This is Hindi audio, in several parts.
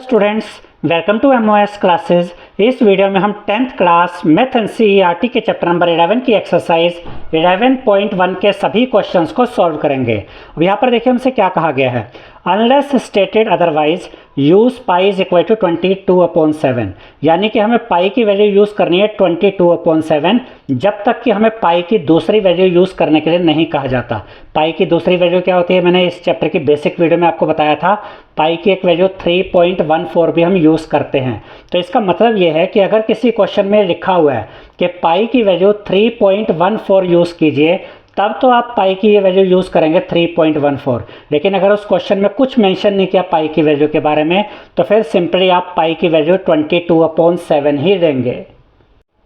Students, welcome to MOS classes. इस वीडियो में हम 10th क्लास मैथ एनसीईआरटी के चैप्टर नंबर 11 की एक्सरसाइज 11.1 के सभी क्वेश्चंस को सॉल्व करेंगे। अब यहाँ पर देखिए हमसे क्या कहा गया है, unless stated otherwise use pi is equal to 22/7, यानी कि हमें पाई की वैल्यू यूज़ करनी है 22/7 जब तक कि हमें पाई की दूसरी वैल्यू यूज़ करने के लिए नहीं कहा जाता। पाई की दूसरी वैल्यू क्या होती है, मैंने इस चैप्टर की बेसिक वीडियो में आपको बताया था। पाई की एक वैल्यू 3.14 भी हम यूज़ करते हैं। तो इसका मतलब ये है कि अगर किसी क्वेश्चन में लिखा हुआ है कि पाई की वैल्यू 3.14 यूज़ कीजिए, तब तो आप पाई की ये वैल्यू यूज़ करेंगे 3.14। लेकिन अगर उस क्वेश्चन में कुछ मेंशन नहीं किया पाई की वैल्यू के बारे में, तो फिर सिंपली आप पाई की वैल्यू 22/7 ही लेंगे।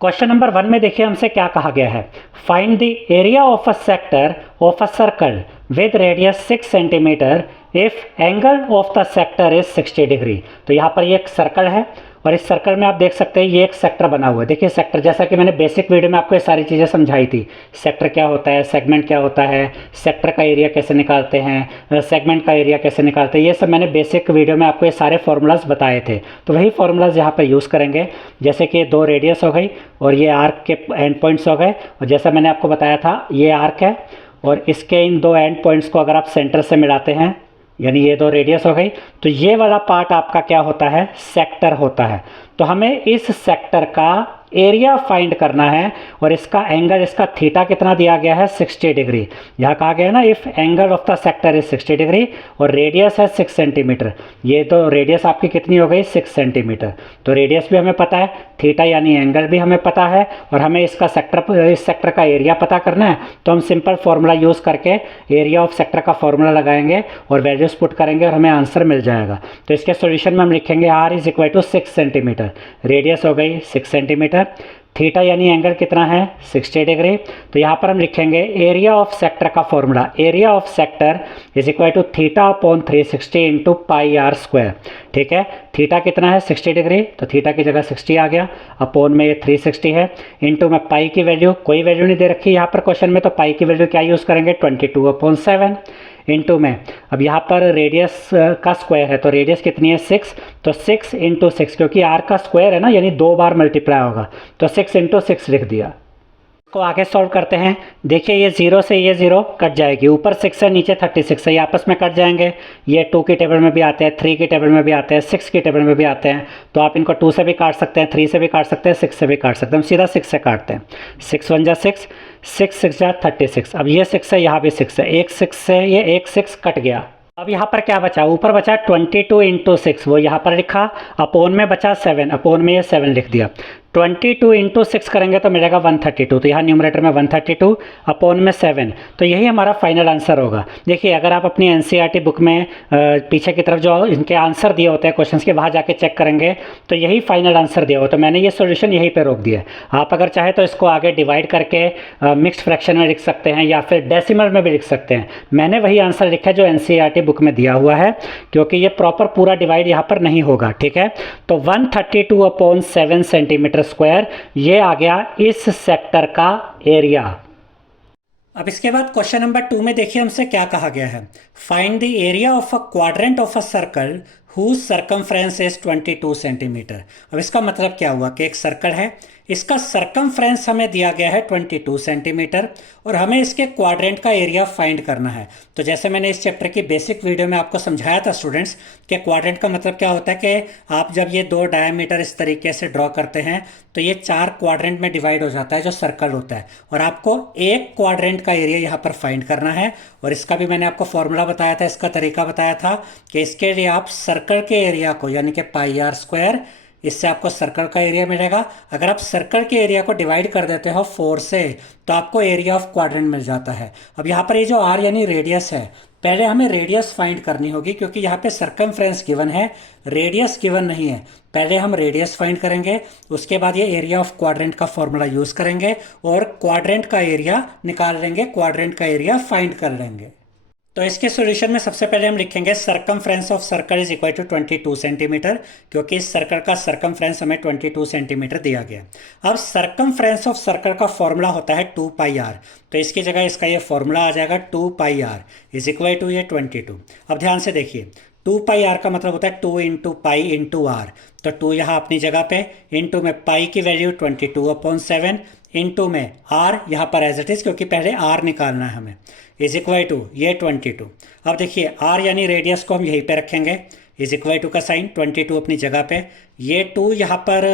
क्वेश्चन नंबर 1 में देखिए हमसे क्या कहा गया है, find the area of a sector of a circle with radius 6 centimetre if angle of the sector is 60 degree. तो यहाँ पर ये एक सर्कल है और इस सर्कल में आप देख सकते हैं ये एक सेक्टर बना हुआ है। देखिए सेक्टर, जैसा कि मैंने बेसिक वीडियो में आपको ये सारी चीज़ें समझाई थी, सेक्टर क्या होता है, सेगमेंट क्या होता है, सेक्टर का एरिया कैसे निकालते हैं, सेगमेंट का एरिया कैसे निकालते हैं, ये सब मैंने बेसिक वीडियो में आपको ये सारे फार्मूलाज बताए थे। तो वही फार्मूलाज यहाँ पर यूज़ करेंगे। जैसे कि 2 रेडियस हो गई और ये आर्क के एंड पॉइंट्स हो गए, और जैसा मैंने आपको बताया था ये आर्क है और इसके इन 2 एंड पॉइंट्स को अगर आप सेंटर से मिलाते हैं, यानी ये 2 रेडियस हो गई, तो ये वाला पार्ट आपका क्या होता है, सेक्टर होता है। तो हमें इस सेक्टर का एरिया फाइंड करना है और इसका एंगल, इसका थीटा कितना दिया गया है, 60 डिग्री। यहाँ कहा गया है ना, if angle of the sector is 60 degree और रेडियस है 6 सेंटीमीटर। ये तो रेडियस आपकी कितनी हो गई, 6 सेंटीमीटर। तो रेडियस भी हमें पता है, थीटा यानी एंगल भी हमें पता है, और हमें इसका इस सेक्टर का एरिया पता करना है। तो हम सिंपल फार्मूला यूज़ करके एरिया ऑफ सेक्टर का फार्मूला लगाएंगे और वैल्यूज पुट करेंगे और हमें आंसर मिल जाएगा। तो इसके सोल्यूशन में हम लिखेंगे r is equal to 6 centimetre, radius हो गई 6 सेंटीमीटर, थीटा यानी एंगल कितना है, 60 डिग्री। तो यहाँ पर हम लिखेंगे एरिया ऑफ सेक्टर का formula, area of sector is equal to theta upon 360 into pi are square. ठीक है, थीटा कितना है, 60 डिग्री, तो थीटा की जगह 60 आ गया, अपॉन में ये 360 है, इंटू में पाई की वैल्यू, कोई वैल्यू नहीं दे रखी यहाँ पर क्वेश्चन में, तो पाई की वैल्यू क्या यूज़ करेंगे, 22/7 इंटू में, अब यहाँ पर रेडियस का स्क्वायर है तो रेडियस कितनी है, 6, तो 6 इंटू 6, क्योंकि आर का स्क्वायर है ना, यानी 2 बार मल्टीप्लाई होगा, तो 6 इंटू 6 लिख दिया। को आगे सॉल्व करते हैं। देखिए ये 0 से ये 0 कट जाएगी, ऊपर 6 है नीचे 36 है, ये आपस में कट जाएंगे। ये 2 की टेबल में भी आते हैं, 3 की टेबल में भी आते हैं, 6 की टेबल में भी आते हैं। तो आप इनको 2 से भी काट सकते हैं, 3 से भी काट सकते हैं, 6 से भी काट सकते हैं। हम सीधा 6 से काटते हैं, 6 1 जा 6, 6 6 जा 36। अब ये 6 है, यहाँ भी 6 है, एक 6 से ये एक 6 कट गया। अब यहाँ पर क्या बचा, ऊपर बचा 22 इंटू 6, वो यहाँ पर लिखा, अपोन में बचा 7, अपोन में ये 7 लिख दिया। 22 इंटू 6 करेंगे तो मिलेगा 132, तो यहाँ न्यूमरेटर में 132 अपोन में 7, तो यही हमारा फाइनल आंसर होगा। देखिए अगर आप अपनी एनसीईआरटी बुक में पीछे की तरफ जो इनके आंसर दिए होते हैं क्वेश्चंस के, वहाँ जाके चेक करेंगे तो यही फाइनल आंसर दिया हो। तो मैंने ये सोल्यूशन यहीं पे रोक दिया है। आप अगर चाहे तो इसको आगे डिवाइड करके मिक्स्ड फ्रैक्शन में लिख सकते हैं या फिर डेसिमल में भी लिख सकते हैं। मैंने वही आंसर लिखा है जो एनसीईआरटी बुक में दिया हुआ है, क्योंकि ये प्रॉपर पूरा डिवाइड यहाँ पर नहीं होगा। ठीक है, तो 132/7 सेंटीमीटर स्क्वायर ये आ गया इस सेक्टर का एरिया। अब इसके बाद क्वेश्चन नंबर 2 में देखिए हमसे क्या कहा गया है, find the area of a quadrant of a circle whose circumference is 22 centimetre. अब इसका मतलब क्या हुआ कि एक सर्कल है, इसका सर्कमफ्रेंस हमें दिया गया है 22 सेंटीमीटर और हमें इसके क्वाड्रेंट का एरिया फाइंड करना है। तो जैसे मैंने इस चैप्टर की बेसिक वीडियो में आपको समझाया था स्टूडेंट्स कि क्वाड्रेंट का मतलब क्या होता है कि आप जब ये 2 डायमीटर इस तरीके से ड्रॉ करते हैं तो ये 4 क्वाड्रेंट में डिवाइड हो जाता है जो सर्कल होता है, और आपको एक क्वाड्रेंट का एरिया यहाँ पर फाइंड करना है। और इसका भी मैंने आपको फॉर्मूला बताया था, इसका तरीका बताया था कि इसके लिए आप सर्कल के एरिया को, यानी कि पाई आर स्क्वायर, इससे आपको सर्कल का एरिया मिलेगा। अगर आप सर्कल के एरिया को डिवाइड कर देते हो 4 से तो आपको एरिया ऑफ क्वाड्रेंट मिल जाता है। अब यहाँ पर ये जो आर यानी रेडियस है, पहले हमें रेडियस फाइंड करनी होगी, क्योंकि यहाँ पे सर्कमफ्रेंस गिवन है, रेडियस गिवन नहीं है। पहले हम रेडियस फाइंड करेंगे, उसके बाद ये एरिया ऑफ क्वाड्रेंट का फॉर्मूला यूज करेंगे और क्वाड्रेंट का एरिया निकाल लेंगे, क्वाड्रेंट का एरिया फाइंड कर लेंगे। तो इसके सॉल्यूशन में सबसे पहले हम लिखेंगे circumference of circle is equal to 22 centimetre, क्योंकि इस सर्कल का सर्कमफ्रेंस हमें 22 सेंटीमीटर दिया गया। अब सर्कमफ्रेंस ऑफ सर्कल का फॉर्मूला होता है 2 पाई आर, तो इसकी जगह इसका ये फॉर्मूला आ जाएगा 2 pi are is equal to ये 22। अब ध्यान से देखिए, 2 पाई आर का मतलब होता है 2 इंटू पाई इंटू आर। तो 2 यहाँ अपनी जगह पे, इंटू में पाई की वैल्यू 22/7, इंटू में आर यहाँ पर एज इट इज़, क्योंकि पहले आर निकालना है हमें, इज इक्वल टू ये 22। अब देखिए आर यानी रेडियस को हम यहीं पे रखेंगे, इज इक्वल टू का साइन, 22 अपनी जगह पे, ये 2 यहाँ पर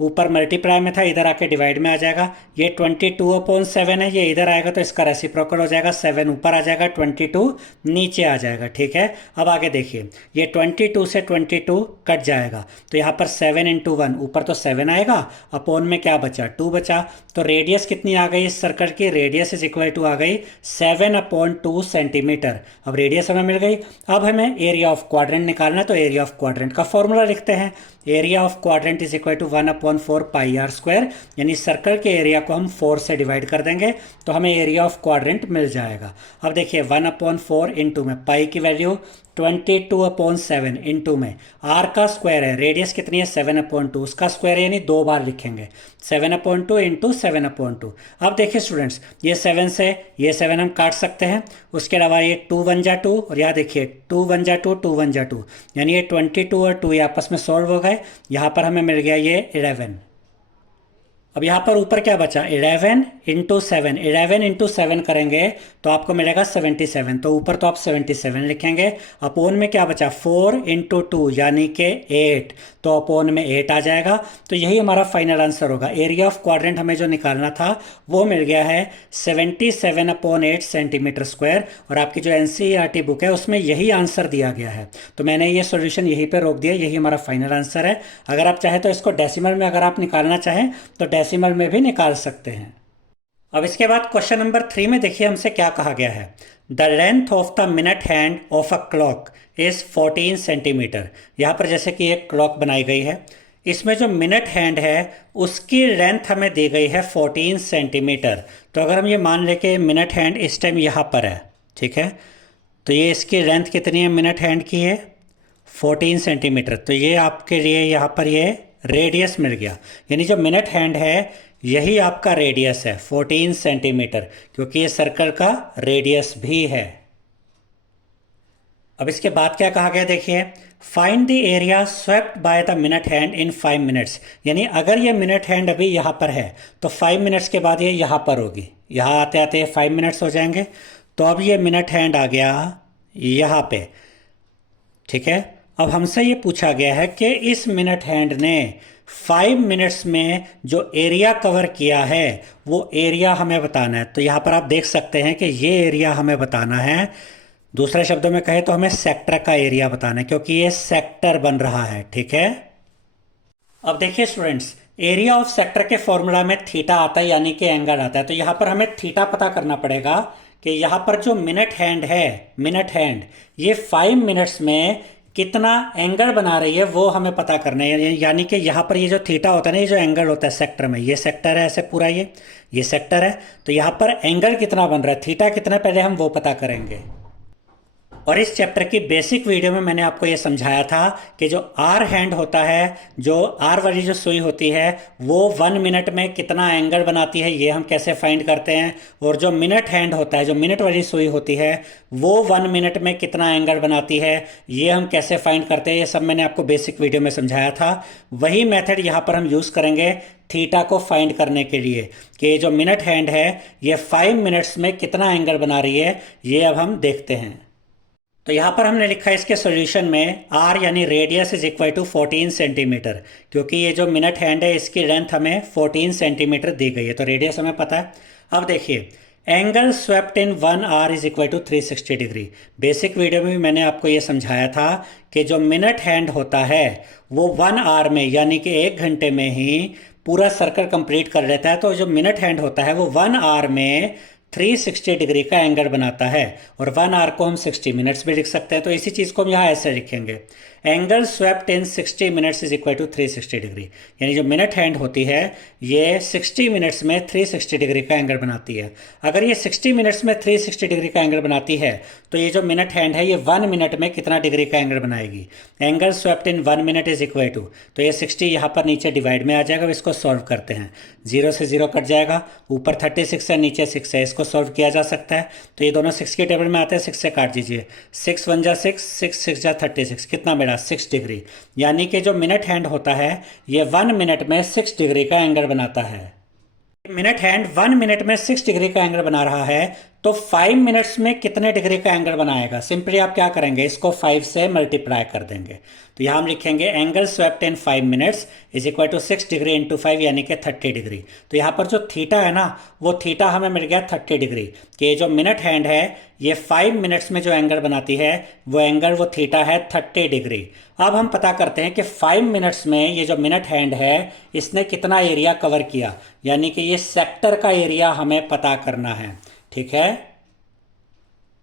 ऊपर मल्टीप्लाई में था, इधर आके डिवाइड में आ जाएगा। ये 22/7 है, ये इधर आएगा तो इसका रेसिप्रोकल हो जाएगा, 7 ऊपर आ जाएगा, 22 नीचे आ जाएगा। ठीक है, अब आगे देखिए, ये 22 से 22 कट जाएगा, तो यहाँ पर 7 इंटू 1, ऊपर तो 7 आएगा, अपॉन में क्या बचा, 2 बचा। तो रेडियस कितनी आ गई इस सर्कल की, रेडियस इज इक्वल टू आ गई 7/2 सेंटीमीटर। अब रेडियस हमें मिल गई। अब हमें एरिया ऑफ क्वाड्रेंट निकालना है, तो एरिया ऑफ क्वाड्रेंट का फॉर्मूला लिखते हैं। Area of quadrant is equal to 1/4 pi are square, यानी सर्कल के एरिया को हम 4 से डिवाइड कर देंगे तो हमें एरिया ऑफ क्वाड्रेंट मिल जाएगा। अब देखिए 1/4 इंटू में पाई की वैल्यू 22/7 इंटू में आर का स्क्वायर है, रेडियस कितनी है 7/2, उसका स्क्वायर है, यानी 2 बार लिखेंगे, 7/2 इंटू 7/2। अब देखिए स्टूडेंट्स, ये 7 से ये 7 हम काट सकते हैं, उसके अलावा ये 2 1 जा 2, और यहाँ देखिए 2 1 जा 2, 2 1 जा 2, यानी ये 22 और 2 ये आपस में सॉल्व हो गए। यहाँ पर हमें मिल गया ये 11। अब यहाँ पर ऊपर क्या बचा, 11 इंटू 7, 11 इंटू 7 करेंगे तो आपको मिलेगा 77, तो ऊपर तो आप 77 लिखेंगे। अपोन में क्या बचा, 4 इंटू 2 यानी कि 8, तो अपोन में 8 आ जाएगा। तो यही हमारा फाइनल आंसर होगा। एरिया ऑफ क्वाड्रेंट हमें जो निकालना था वो मिल गया है 77/8 सेंटीमीटर स्क्वायर, और आपकी जो NCERT बुक है उसमें यही आंसर दिया गया है। तो मैंने ये सॉल्यूशन यहीं पे रोक दिया, यही हमारा फाइनल आंसर है। अगर आप चाहें तो इसको डेसिमल में अगर आप निकालना चाहें तो डेसिमल में भी निकाल सकते हैं। अब इसके बाद क्वेश्चन नंबर 3 में देखिए हमसे क्या कहा गया है। The length of the minute hand of a clock is 14 centimetre. यहाँ पर जैसे कि एक क्लॉक बनाई गई है, इसमें जो मिनट हैंड है उसकी लेंथ हमें दी गई है 14 सेंटीमीटर। तो अगर हम ये मान लें कि मिनट हैंड इस टाइम यहाँ पर है, ठीक है, तो ये इसकी लेंथ कितनी है मिनट हैंड की है 14 सेंटीमीटर। तो ये आपके लिए यहाँ पर ये रेडियस मिल गया, यानी जो मिनट हैंड है यही आपका रेडियस है 14 सेंटीमीटर, क्योंकि ये सर्कल का रेडियस भी है। अब इसके बाद क्या कहा गया देखिए, find the area swept by the minute hand in 5 minutes. यानी अगर ये मिनट हैंड अभी यहाँ पर है तो 5 मिनट्स के बाद ये यहाँ पर होगी, यहाँ आते आते 5 मिनट्स हो जाएंगे। तो अब ये मिनट हैंड आ गया यहाँ पे, ठीक है। अब हमसे ये पूछा गया है कि इस मिनट हैंड ने 5 मिनट्स में जो एरिया कवर किया है वो एरिया हमें बताना है। तो यहाँ पर आप देख सकते हैं कि ये एरिया हमें बताना है, दूसरे शब्दों में कहें तो हमें सेक्टर का एरिया बताना है, क्योंकि ये सेक्टर बन रहा है, ठीक है। अब देखिए स्टूडेंट्स, एरिया ऑफ सेक्टर के फॉर्मूला में थीटा आता है, यानी कि एंगल आता है। तो यहाँ पर हमें थीटा पता करना पड़ेगा कि यहाँ पर जो मिनट हैंड है, मिनट हैंड ये 5 मिनट्स में कितना एंगल बना रही है वो हमें पता करना है। यानी कि यहाँ पर ये जो थीटा होता है ना, ये जो एंगल होता है सेक्टर में, ये सेक्टर है ऐसे पूरा, ये सेक्टर है, तो यहाँ पर एंगल कितना बन रहा है, थीटा कितना, पहले हम वो पता करेंगे। और इस चैप्टर की बेसिक वीडियो में मैंने आपको ये समझाया था कि जो आर हैंड होता है, जो आर वाली जो सुई होती है वो 1 मिनट में कितना एंगल बनाती है ये हम कैसे फाइंड करते हैं, और जो मिनट हैंड होता है, जो मिनट वाली सुई होती है वो 1 मिनट में कितना एंगल बनाती है ये हम कैसे फाइंड करते हैं, ये सब मैंने आपको बेसिक वीडियो में समझाया था। वही मेथड यहाँ पर हम यूज़ करेंगे थीटा को फाइंड करने के लिए, कि जो मिनट हैंड है ये 5 मिनट्स में कितना एंगल बना रही है ये अब हम देखते हैं। तो यहाँ पर हमने लिखा है इसके सॉल्यूशन में r यानी radius is equal to 14 centimetre, क्योंकि ये जो मिनट हैंड है इसकी लेंथ हमें 14 सेंटीमीटर दी गई है, तो रेडियस हमें पता है। अब देखिए, angle swept in 1 hour is equal to 360 degree. Basic video में भी मैंने आपको ये समझाया था कि जो मिनट हैंड होता है वो 1 आवर में, यानी कि 1 घंटे में ही पूरा सर्कल कंप्लीट कर लेता है। तो जो मिनट हैंड होता है वो 1 आवर में 360 डिग्री का एंगल बनाता है, और 1 आवर को हम 60 मिनट्स भी लिख सकते हैं। तो इसी चीज़ को हम यहाँ ऐसे लिखेंगे, angle swept in 60 minutes is equal to 360 degree. यानी जो मिनट हैंड होती है ये 60 मिनट्स में 360 डिग्री का एंगल बनाती है। अगर ये 60 मिनट्स में 360 डिग्री का एंगल बनाती है तो ये जो मिनट हैंड है ये 1 मिनट में कितना डिग्री का एंगल बनाएगी। Angle swept in 1 minute is equal to, तो ये 60 यहाँ पर नीचे डिवाइड में आ जाएगा। इसको सॉल्व करते हैं, 0 से 0 कट जाएगा, ऊपर 36 है नीचे 6 है, इसको सॉल्व किया जा सकता है। तो ये दोनों 6 के टेबल में आते हैं, 6 से काट दीजिए, 6 1 जा 6, 6 6 जा 36, कितना मिला 6 डिग्री। यानी कि जो मिनट हैंड होता है ये 1 मिनट में 6 डिग्री का एंगल बनाता है। मिनट हैंड 1 मिनट में 6 डिग्री का एंगल बना रहा है तो 5 मिनट्स में कितने डिग्री का एंगल बनाएगा। सिंपली आप क्या करेंगे, इसको 5 से मल्टीप्लाई कर देंगे। तो यहाँ हम लिखेंगे angle swept in 5 minutes is equal to 6 degree into 5 यानी कि 30 डिग्री। तो यहाँ पर जो थीटा है ना वो थीटा हमें मिल गया 30 डिग्री, कि जो मिनट हैंड है ये 5 मिनट्स में जो एंगल बनाती है वो एंगल वो थीटा है 30 डिग्री। अब हम पता करते हैं कि 5 मिनट्स में ये जो मिनट हैंड है इसने कितना एरिया कवर किया, यानी कि ये सेक्टर का एरिया हमें पता करना है। ठीक है,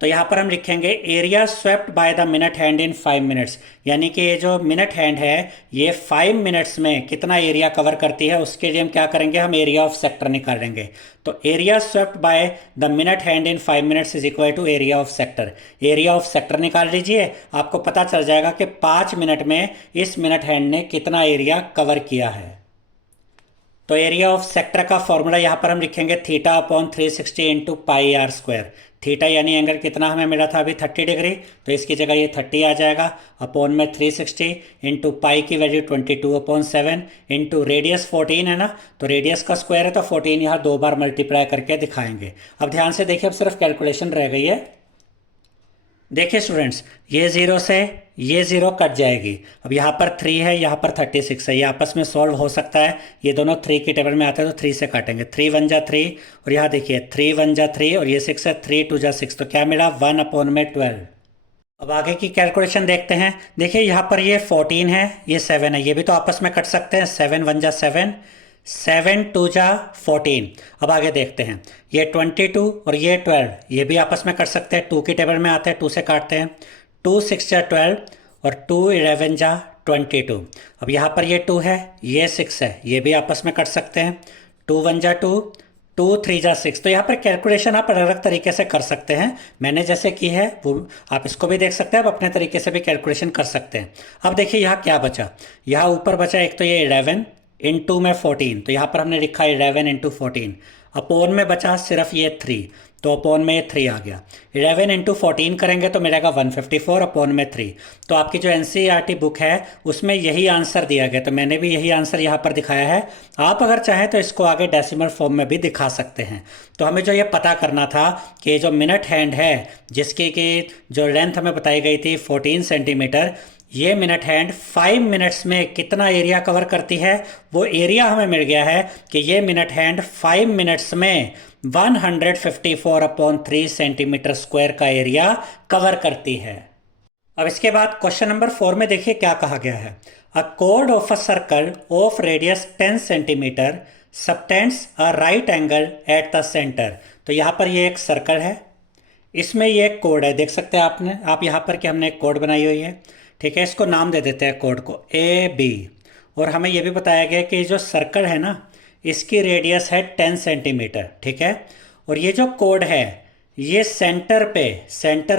तो यहां पर हम लिखेंगे area swept by the minute hand in 5 minutes, यानी कि ये जो मिनट हैंड है ये 5 मिनट्स में कितना एरिया कवर करती है। उसके लिए हम क्या करेंगे, हम एरिया ऑफ सेक्टर निकालेंगे। तो area swept by the minute hand in 5 minutes is equal to area of sector. Area of sector निकाल लीजिए, आपको पता चल जाएगा कि 5 मिनट में इस मिनट हैंड ने कितना एरिया कवर किया है। तो एरिया ऑफ सेक्टर का फॉर्मूला यहाँ पर हम लिखेंगे theta upon 360 into pi are square. Theta यानी एंगल कितना हमें मिला था अभी 30 डिग्री, तो इसकी जगह ये 30 आ जाएगा, अपॉन में 360 इंटू पाई की वैल्यू 22/7 इंटू रेडियस 14 है ना, तो रेडियस का स्क्वायर है तो 14 यहाँ 2 बार मल्टीप्लाई करके दिखाएंगे। अब ध्यान से देखिए, अब सिर्फ कैलकुलेशन रह गई है। देखिए स्टूडेंट्स, ये 0 से ये 0 कट जाएगी। अब यहाँ पर 3 है, यहाँ पर 36 है, ये आपस में सॉल्व हो सकता है। ये दोनों 3 के टेबल में आते हैं तो 3 से काटेंगे, 3 1 जा 3 और यहाँ देखिए 3 1 जा 3 और ये 6 है, 3 2 जा 6, तो क्या मिला 1/12। अब आगे की कैलकुलेशन देखते हैं। देखिए यहाँ पर ये 14 है, ये 7 है, ये भी तो आपस में कट सकते हैं, 7 1 जा 7, 7 2 जा 14। अब आगे देखते हैं, ये 22 और ये 12, ये भी आपस में कर सकते हैं, 2 के टेबल में आते हैं, 2 से काटते हैं, 2 6 जा 12 और 2 11 जा 22। अब यहाँ पर ये 2 है, ये 6 है, ये भी आपस में कर सकते हैं, 2 1 जा 2, 2 3 जा 6। तो यहाँ पर कैलकुलेशन आप अलग अलग तरीके से कर सकते हैं, मैंने जैसे की है वो आप इसको भी देख सकते हैं, आप अपने तरीके से भी कैलकुलेशन कर सकते हैं। अब देखिए यहाँ क्या बचा, यहाँ ऊपर बचा एक तो ये 11 इंटू में 14, तो यहाँ पर हमने लिखा 11 इंटू 14, अपोन में बचा सिर्फ ये 3, तो अपोन में ये 3 आ गया। 11 इंटू 14 करेंगे तो मिलेगा 154 अपोन में 3। तो आपकी जो एनसीईआरटी बुक है उसमें यही आंसर दिया गया, तो मैंने भी यही आंसर यहाँ पर दिखाया है। आप अगर चाहें तो इसको आगे डेसिमल फॉर्म में भी दिखा सकते हैं। तो हमें जो ये पता करना था कि जो मिनट हैंड है जिसकी कि जो लेंथ हमें बताई गई थी 14 सेंटीमीटर, ये मिनट हैंड 5 मिनट्स में कितना एरिया कवर करती है, वो एरिया हमें मिल गया है कि ये मिनट हैंड 5 मिनट्स में 154/3 सेंटीमीटर स्क्वायर का एरिया कवर करती है। अब इसके बाद क्वेश्चन नंबर 4 में देखिए क्या कहा गया है। A code of a circle of radius 10 centimetre subtends a right angle eight the centre. तो यहाँ पर ये एक सर्कल है, इसमें ये एक कोड है, देख सकते हैं आप यहाँ पर कि हमने एक कोड बनाई हुई है। ठीक है, इसको नाम दे देते हैं कोड को AB। और हमें यह भी बताया गया कि जो सर्कल है ना इसकी रेडियस है 10 सेंटीमीटर। ठीक है, और ये जो कोड है ये सेंटर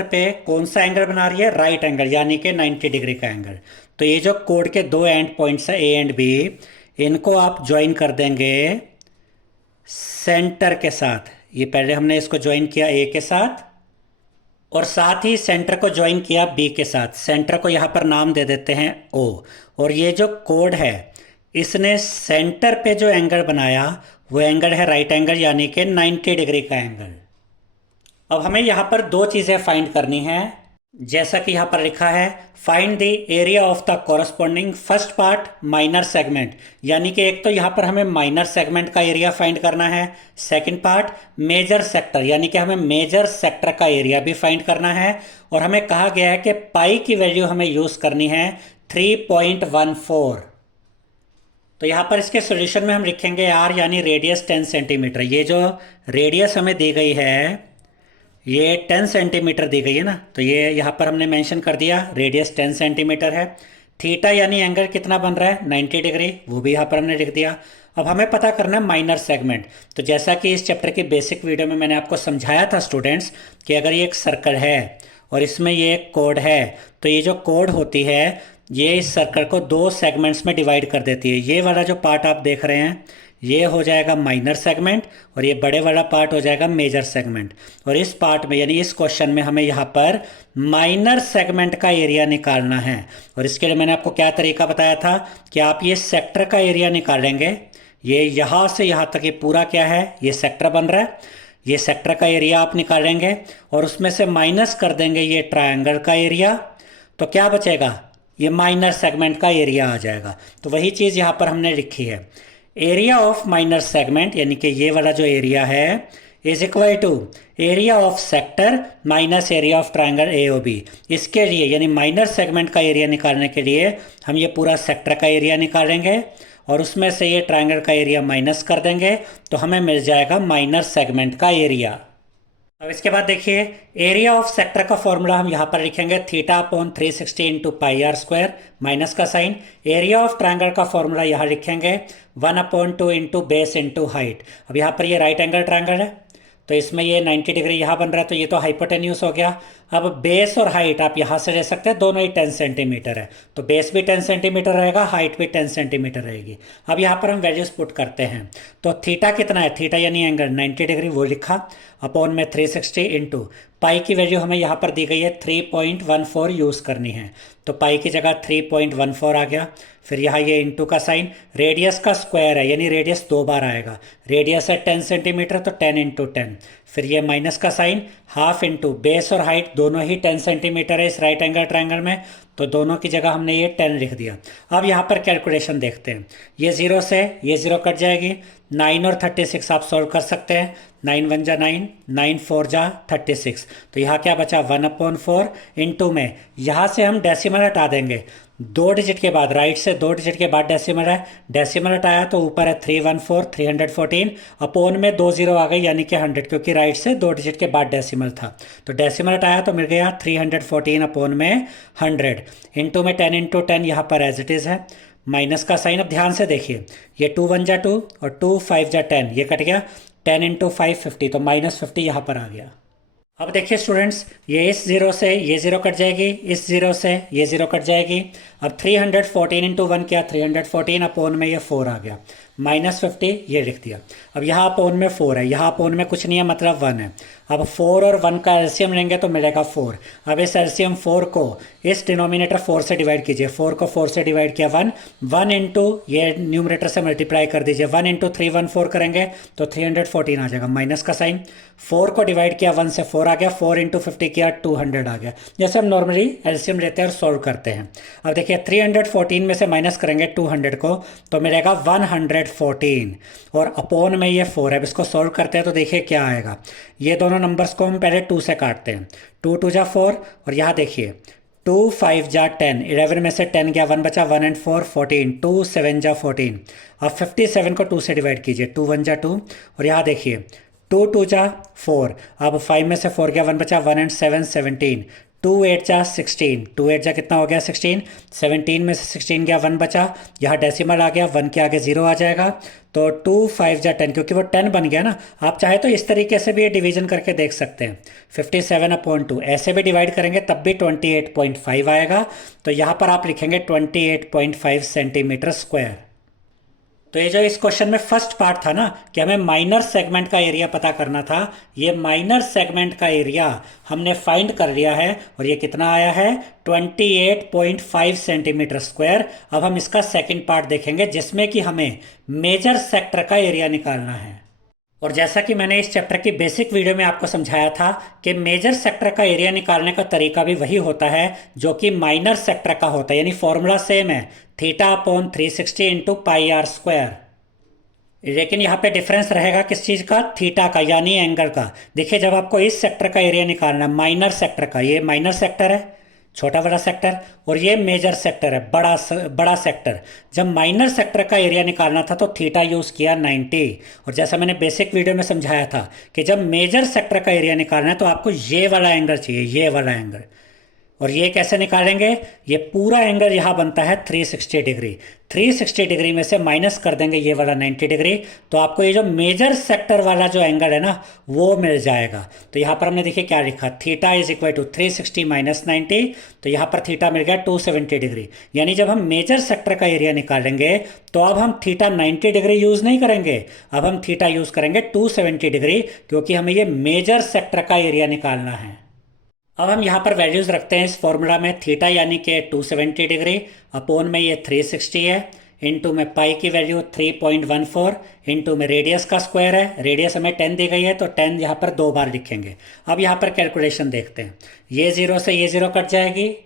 पे कौन सा एंगल बना रही है, राइट एंगल, यानी कि 90 डिग्री का एंगल। तो ये जो कोड के 2 एंड पॉइंट्स है A एंड B, इनको आप ज्वाइन कर देंगे सेंटर के साथ। ये पहले हमने इसको ज्वाइन किया A के साथ और साथ ही सेंटर को ज्वाइन किया B के साथ। सेंटर को यहाँ पर नाम दे देते हैं O। और ये जो कोड है इसने सेंटर पे जो एंगल बनाया वो एंगल है राइट एंगल, यानी कि 90 डिग्री का एंगल। अब हमें यहाँ पर 2 चीज़ें फाइंड करनी है, जैसा कि यहाँ पर लिखा है find the area of the corresponding first part minor segment, यानी कि एक तो यहाँ पर हमें माइनर सेगमेंट का एरिया फाइंड करना है, सेकंड पार्ट मेजर सेक्टर, यानी कि हमें मेजर सेक्टर का एरिया भी फाइंड करना है। और हमें कहा गया है कि पाई की वैल्यू हमें यूज़ करनी है 3.14। तो यहाँ पर इसके सॉल्यूशन में हम लिखेंगे R यानी रेडियस 10 सेंटीमीटर। ये जो रेडियस हमें दी गई है ये 10 सेंटीमीटर दी गई है ना, तो ये यहाँ पर हमने मेंशन कर दिया, रेडियस 10 सेंटीमीटर है। थीटा यानी एंगल कितना बन रहा है 90 डिग्री, वो भी यहाँ पर हमने लिख दिया। अब हमें पता करना है माइनर सेगमेंट। तो जैसा कि इस चैप्टर की बेसिक वीडियो में मैंने आपको समझाया था स्टूडेंट्स, कि अगर ये एक सर्कल है और इसमें ये एक कोड है, तो ये जो कोड होती है ये इस सर्कल को दो सेगमेंट्स में डिवाइड कर देती है। ये वाला जो पार्ट आप देख रहे हैं ये हो जाएगा माइनर सेगमेंट, और ये बड़े वाला पार्ट हो जाएगा मेजर सेगमेंट। और इस पार्ट में यानी इस क्वेश्चन में हमें यहाँ पर माइनर सेगमेंट का एरिया निकालना है। और इसके लिए मैंने आपको क्या तरीका बताया था कि आप ये सेक्टर का एरिया निकालेंगे। ये यहाँ से यहाँ तक ये पूरा क्या है, ये सेक्टर बन रहा है, ये सेक्टर का एरिया आप निकालेंगे और उसमें से माइनस कर देंगे ये ट्रायंगल का एरिया। तो क्या बचेगा, ये माइनर सेगमेंट का एरिया आ जाएगा। तो वही चीज़ यहाँ पर हमने लिखी है, एरिया ऑफ माइनर सेगमेंट, यानी कि ये वाला जो एरिया है is equal to area of sector minus area of triangle A O B. इसके लिए यानी माइनर सेगमेंट का एरिया निकालने के लिए हम ये पूरा सेक्टर का एरिया निकालेंगे और उसमें से ये ट्रायंगल का एरिया माइनस कर देंगे, तो हमें मिल जाएगा माइनर सेगमेंट का एरिया। अब इसके बाद देखिए, एरिया ऑफ सेक्टर का फॉर्मूला हम यहाँ पर लिखेंगे theta upon 360 into pi are square, minus का साइन। एरिया ऑफ ट्रायंगल का फॉर्मूला यहाँ लिखेंगे 1/2 इंटू बेस इंटू हाइट। अब यहाँ पर ये राइट एंगल ट्रायंगल है, तो इसमें ये 90 डिग्री यहाँ बन रहा है, तो ये तो हाइपोटेन्यूस हो गया। अब बेस और हाइट आप यहाँ से ले सकते हैं, दोनों ही 10 सेंटीमीटर है, तो बेस भी 10 सेंटीमीटर रहेगा, हाइट भी 10 सेंटीमीटर रहेगी। अब यहाँ पर हम वैल्यूज पुट करते हैं, तो थीटा कितना है, थीटा यानी एंगल 90 डिग्री वो लिखा, अपॉन में 360 इंटू पाई की वैल्यू हमें यहाँ पर दी गई है 3.14 यूज़ करनी है, तो पाई की जगह 3.14 आ गया। फिर यहाँ ये इंटू का साइन, रेडियस का स्क्वायर है यानी रेडियस दो बार आएगा, रेडियस है 10 सेंटीमीटर तो 10 इंटू 10। फिर ये माइनस का साइन, हाफ इंटू बेस और हाइट दोनों ही 10 सेंटीमीटर है इस राइट एंगल ट्रायंगल में, तो दोनों की जगह हमने ये 10 लिख दिया। अब यहाँ पर कैलकुलेशन देखते हैं, ये 0 से ये 0 कट जाएगी, 9 और 36 आप सॉल्व कर सकते हैं, 9 1 जा 9, 9 4 जा 36, तो यहाँ क्या बचा 1/4 इंटू में यहाँ से हम डेसिमल हटा देंगे, दो डिजिट के बाद, राइट से दो डिजिट के बाद डेसिमल है, डेसिमल हटाया तो ऊपर है 314 314, अपोन में 2 0 आ गई यानी कि 100, क्योंकि राइट से दो डिजिट के बाद डेसिमल था, तो डेसिमल हटाया तो मिल गया 314 अपोन में 100, इंटू में 10 इंटू 10 यहाँ पर एज इट इज़ है, माइनस का साइन। अब ध्यान से देखिए, ये 2 1 जा 2 और 2 5 जा 10, ये कट गया, 10 इंटू 5 50, तो -50 यहाँ पर आ गया। अब देखिए स्टूडेंट्स, ये इस 0 से ये 0 कट जाएगी, इस 0 से ये 0 कट जाएगी। अब 314 इंटू 1 किया, 314 अपोन में ये 4 आ गया, -50 ये लिख दिया। अब यहाँ अपोन में 4 है, यहाँ अपोन में कुछ नहीं है मतलब 1 है। अब 4 और 1 का एलसीएम लेंगे तो मिलेगा 4। अब इस एलसीएम 4 को इस डिनोमिनेटर 4 से डिवाइड कीजिए, 4 को 4 से डिवाइड किया 1 इंटू ये न्यूमरेटर से मल्टीप्लाई कर दीजिए, 1 इंटू 314 करेंगे तो 314 आ जाएगा, माइनस का साइन। 4 को डिवाइड किया 1 से 4 आ गया, 4 इंटू 50 किया 200 आ गया, जैसे हम नॉर्मली एलसीएम लेते हैं और सॉल्व करते हैं। अब देखिए 314 में से माइनस करेंगे 200 को तो मिलेगा 114, और अपोन में ये 4 है। अब इसको सॉल्व करते हैं तो देखिए क्या आएगा, ये दोनों नंबर्स को हम पहले 2 से काटते हैं, 2 2 जा 4, और यहाँ देखिए 2 5 जा 10, 11 में से 10 गया, 1 बचा, 1 and 4 14, 2 7 जा 14। अब 57 को 2 से डिवाइड कीजिए, 2 1 जा 2, और यहाँ देखिए 2 2 जा 4, अब 5 में से 4 गया, 1 बचा, 1 and 7 17, 2 8 जा 16, 2 8 जा कितना हो गया 16, 17 में से 16 गया, 1 बचा, यहाँ डेसिमल आ गया, 1 के आगे 0 आ जाएगा, तो 2 5 जा 10, क्योंकि वो 10 बन गया ना। आप चाहे तो इस तरीके से भी ये डिवीजन करके देख सकते हैं, 57/2 ऐसे भी डिवाइड करेंगे तब भी 28.5 आएगा, तो यहाँ पर आप लिखेंगे 28.5 सेंटीमीटर स्क्वायर। तो ये जो इस क्वेश्चन में फर्स्ट पार्ट था ना कि हमें माइनर सेगमेंट का एरिया पता करना था, ये माइनर सेगमेंट का एरिया हमने फाइंड कर लिया है, और ये कितना आया है 28.5 सेंटीमीटर स्क्वायर। अब हम इसका सेकंड पार्ट देखेंगे जिसमें कि हमें मेजर सेक्टर का एरिया निकालना है। और जैसा कि मैंने इस चैप्टर की बेसिक वीडियो में आपको समझाया था कि मेजर सेक्टर का एरिया निकालने का तरीका भी वही होता है जो कि माइनर सेक्टर का होता है, यानी फॉर्मूला सेम है, theta upon 360 into pi are square. लेकिन यहाँ पे डिफरेंस रहेगा किस चीज़ का, थीटा का यानी एंगल का। देखिए जब आपको इस सेक्टर का एरिया निकालना है, माइनर सेक्टर का, ये माइनर सेक्टर है, छोटा वाला सेक्टर, और ये मेजर सेक्टर है, बड़ा सेक्टर। जब माइनर सेक्टर का एरिया निकालना था तो थीटा यूज़ किया 90। और जैसा मैंने बेसिक वीडियो में समझाया था कि जब मेजर सेक्टर का एरिया निकालना है तो आपको ये वाला एंगल चाहिए, ये वाला एंगल। और ये कैसे निकालेंगे? ये पूरा एंगल यहाँ बनता है 360 डिग्री। 360 डिग्री में से माइनस कर देंगे ये वाला 90 डिग्री, तो आपको ये जो मेजर सेक्टर वाला जो एंगल है ना वो मिल जाएगा। तो यहाँ पर हमने देखिए क्या लिखा, theta is equal to 360 minus 90। तो यहाँ पर थीटा मिल गया 270 डिग्री। यानी जब हम मेजर सेक्टर का एरिया निकालेंगे तो अब हम थीटा 90 डिग्री यूज़ नहीं करेंगे, अब हम थीटा यूज़ करेंगे 270 डिग्री, क्योंकि हमें ये मेजर सेक्टर का एरिया निकालना है। अब हम यहाँ पर वैल्यूज़ रखते हैं इस फॉर्मूला में, थीटा यानी कि 270 डिग्री, अपोन में ये 360 है, इनटू में पाई की वैल्यू 3.14, इनटू में रेडियस का स्क्वायर है, रेडियस हमें 10 दी गई है तो 10 यहाँ पर 2 बार लिखेंगे। अब यहाँ पर कैलकुलेशन देखते हैं, ये 0 से ये 0 कट जाएगी।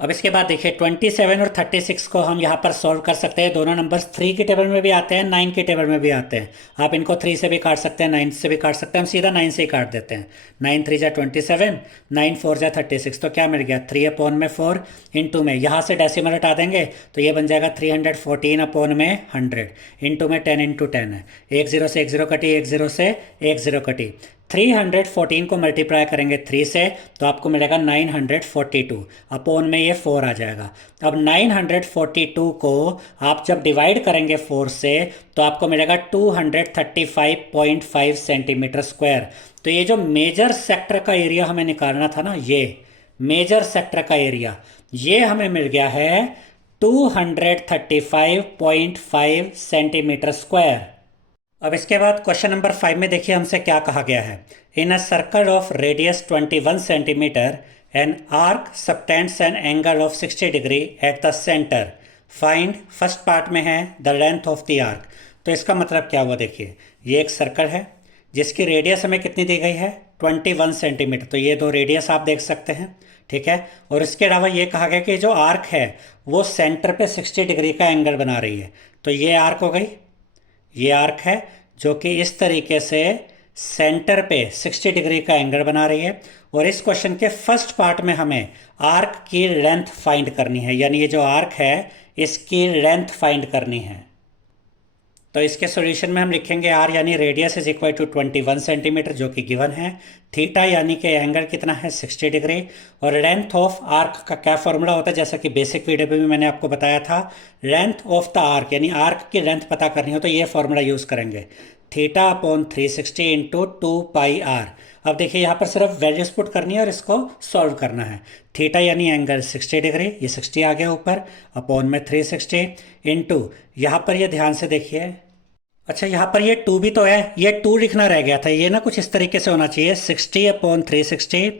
अब इसके बाद देखिए 27 और 36 को हम यहाँ पर सॉल्व कर सकते हैं। दोनों नंबर्स 3 की टेबल में भी आते हैं, 9 की टेबल में भी आते हैं। आप इनको 3 से भी काट सकते हैं, 9 से भी काट सकते हैं, हम सीधा 9 से ही काट देते हैं। 9 3 जा 27, 9 4 जा 36, तो क्या मिल गया 3 अपॉन में 4, इंटू में यहाँ से डेसिमल हटा देंगे तो ये बन जाएगा 314 अपॉन में 100, इंटू में 10 इंटू 10 है। 1 0 से 1 0 कटी, 1 0 से 1 0 कटी। 314 को मल्टीप्लाई करेंगे 3 से तो आपको मिलेगा 942, अपोन में ये 4 आ जाएगा। अब 942 को आप जब डिवाइड करेंगे 4 से तो आपको मिलेगा 235.5 सेंटीमीटर स्क्वायर। तो ये जो मेजर सेक्टर का एरिया हमें निकालना था ना, ये मेजर सेक्टर का एरिया ये हमें मिल गया है 235.5 सेंटीमीटर स्क्वायर। अब इसके बाद क्वेश्चन नंबर 5 में देखिए हमसे क्या कहा गया है। In a circle of radius 21 centimetre an arc subtends an angle of 60 degree at the centre, find, first part में है the length of the arc. तो इसका मतलब क्या हुआ, देखिए ये एक सर्कल है जिसकी रेडियस हमें कितनी दी गई है 21 सेंटीमीटर। तो ये दो रेडियस आप देख सकते हैं, ठीक है। और इसके अलावा ये कहा गया कि जो आर्क है वो सेंटर पे 60 डिग्री का एंगल बना रही है। तो ये आर्क हो गई, ये आर्क है जो कि इस तरीके से सेंटर पे 60 डिग्री का एंगल बना रही है। और इस क्वेश्चन के फर्स्ट पार्ट में हमें आर्क की लेंथ फाइंड करनी है, यानी ये जो आर्क है इसकी लेंथ फाइंड करनी है। तो इसके सॉल्यूशन में हम लिखेंगे आर यानी radius is equal to 21 centimetre जो कि गिवन है, थीटा यानी कि एंगल कितना है 60 डिग्री, और लेंथ ऑफ आर्क का क्या फॉर्मूला होता है जैसा कि बेसिक वीडियो में भी मैंने आपको बताया था। लेंथ ऑफ द आर्क यानी आर्क की लेंथ पता करनी हो तो ये फॉर्मूला यूज़ करेंगे, theta upon 360 into 2 pi R. अब देखिए यहाँ पर सिर्फ वैल्यूज पुट करनी है और इसको सॉल्व करना है। थीटा यानी एंगल 60 डिग्री, ये 60 आ गया ऊपर, अपॉन में 360 इंटू यहाँ पर ये ध्यान से देखिए, अच्छा यहाँ पर ये 2 भी तो है, ये 2 लिखना रह गया था, ये ना कुछ इस तरीके से होना चाहिए 60 अपॉन 360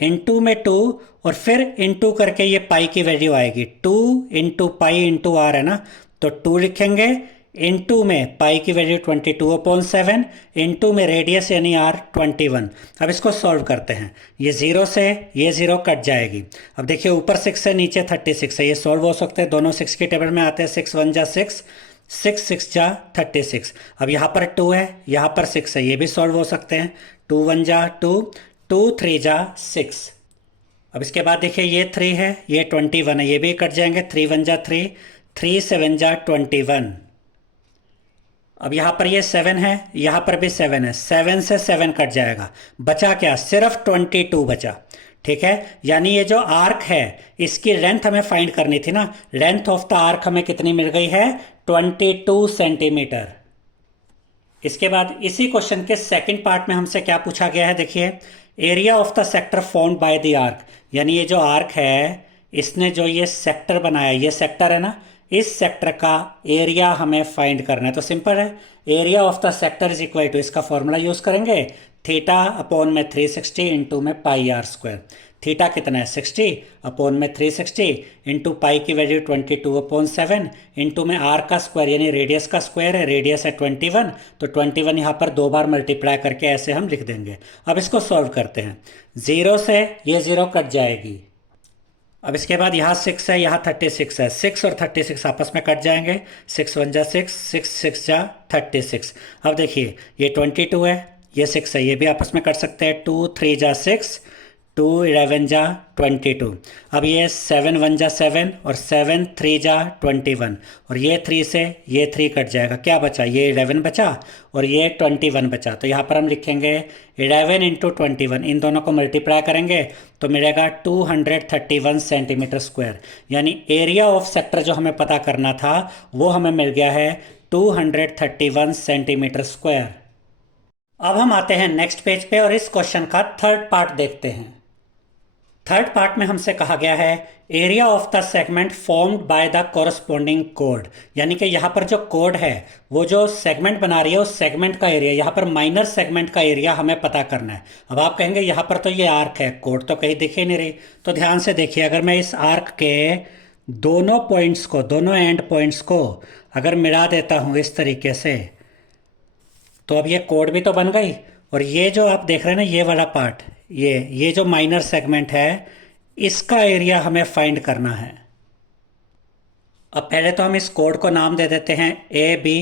इंटू में 2 और फिर इंटू करके ये पाई की वैल्यू आएगी 2 इंटू पाई इंटू आर है ना, तो 2 लिखेंगे, इंटू में पाई की वैल्यू 22/7, इंटू में रेडियस यानी आर 21। अब इसको सॉल्व करते हैं, ये 0 से ये 0 कट जाएगी। अब देखिए ऊपर 6 है नीचे 36 है, ये सॉल्व हो सकते हैं, दोनों 6 की टेबल में आते हैं, 6 1 जा 6, 6 6 जा 36। अब यहाँ पर 2 है यहाँ पर 6 है, ये भी सॉल्व हो सकते हैं, 2 1 जा 2, 2 3 जा 6। अब इसके बाद देखिए ये 3 है ये 21 है, ये भी कट जाएंगे, 3 1 जा 3, 3 7 जा 21। अब यहाँ पर ये 7 है यहाँ पर भी 7 है, 7 से 7 कट जाएगा, बचा क्या सिर्फ 22 बचा, ठीक है। यानी ये जो आर्क है इसकी लेंथ हमें फाइंड करनी थी ना, लेंथ ऑफ द आर्क हमें कितनी मिल गई है 22 सेंटीमीटर। इसके बाद इसी क्वेश्चन के सेकंड पार्ट में हमसे क्या पूछा गया है, देखिए area of the sector formed by the arc, यानी ये जो आर्क है इसने जो ये सेक्टर बनाया, ये सेक्टर है ना, इस सेक्टर का एरिया हमें फाइंड करना है। तो सिंपल है, area of the sector is equal to, इसका फॉर्मूला यूज करेंगे थीटा अपॉन में 360 इंटू में पाई आर स्क्वायर। थीटा कितना है 60 अपॉन में 360 इंटू पाई की वैल्यू 22/7 इंटू में आर का स्क्वायर यानी रेडियस का स्क्वायर है, रेडियस है 21, तो 21 यहाँ पर 2 बार मल्टीप्लाई करके ऐसे हम लिख देंगे। अब इसको सॉल्व करते हैं, 0 से ये 0 कट जाएगी। अब इसके बाद यहाँ 6 है यहाँ 36 है, 6 और 36 आपस में कट जाएंगे, 6 1 जा 6, 6 6 जा 36। अब देखिए ये 22 है ये 6 है, ये भी आपस में कट सकते हैं, 2 3 जा 6, 2 11 जा 22। अब ये 7 1 जा 7 और 7 3 जा 21 और ये 3 से ये 3 कट जाएगा, क्या बचा, ये 11 बचा और ये 21 बचा। तो यहाँ पर हम लिखेंगे 11 इंटू 21, इन दोनों को मल्टीप्लाई करेंगे तो मिलेगा 231 सेंटीमीटर स्क्वायर। यानी एरिया ऑफ सेक्टर जो हमें पता करना था वो हमें मिल गया है 231 सेंटीमीटर स्क्वायर। अब हम आते हैं नेक्स्ट पेज पे और इस क्वेश्चन का थर्ड पार्ट देखते हैं। थर्ड पार्ट में हमसे कहा गया है area of the segment formed by the corresponding code, यानी कि यहाँ पर जो कोड है वो जो सेगमेंट बना रही है उस सेगमेंट का एरिया, यहाँ पर माइनर सेगमेंट का एरिया हमें पता करना है। अब आप कहेंगे यहाँ पर तो ये आर्क है, कोड तो कहीं दिख ही नहीं रही। तो ध्यान से देखिए, अगर मैं इस आर्क के दोनों पॉइंट्स को, दोनों एंड पॉइंट्स को अगर मिला देता हूँ इस तरीके से, तो अब ये कोड भी तो बन गई। और ये जो आप देख रहे हैं ना ये वाला पार्ट, ये जो माइनर सेगमेंट है इसका एरिया हमें फाइंड करना है। अब पहले तो हम इस कोड को नाम दे देते हैं ए बी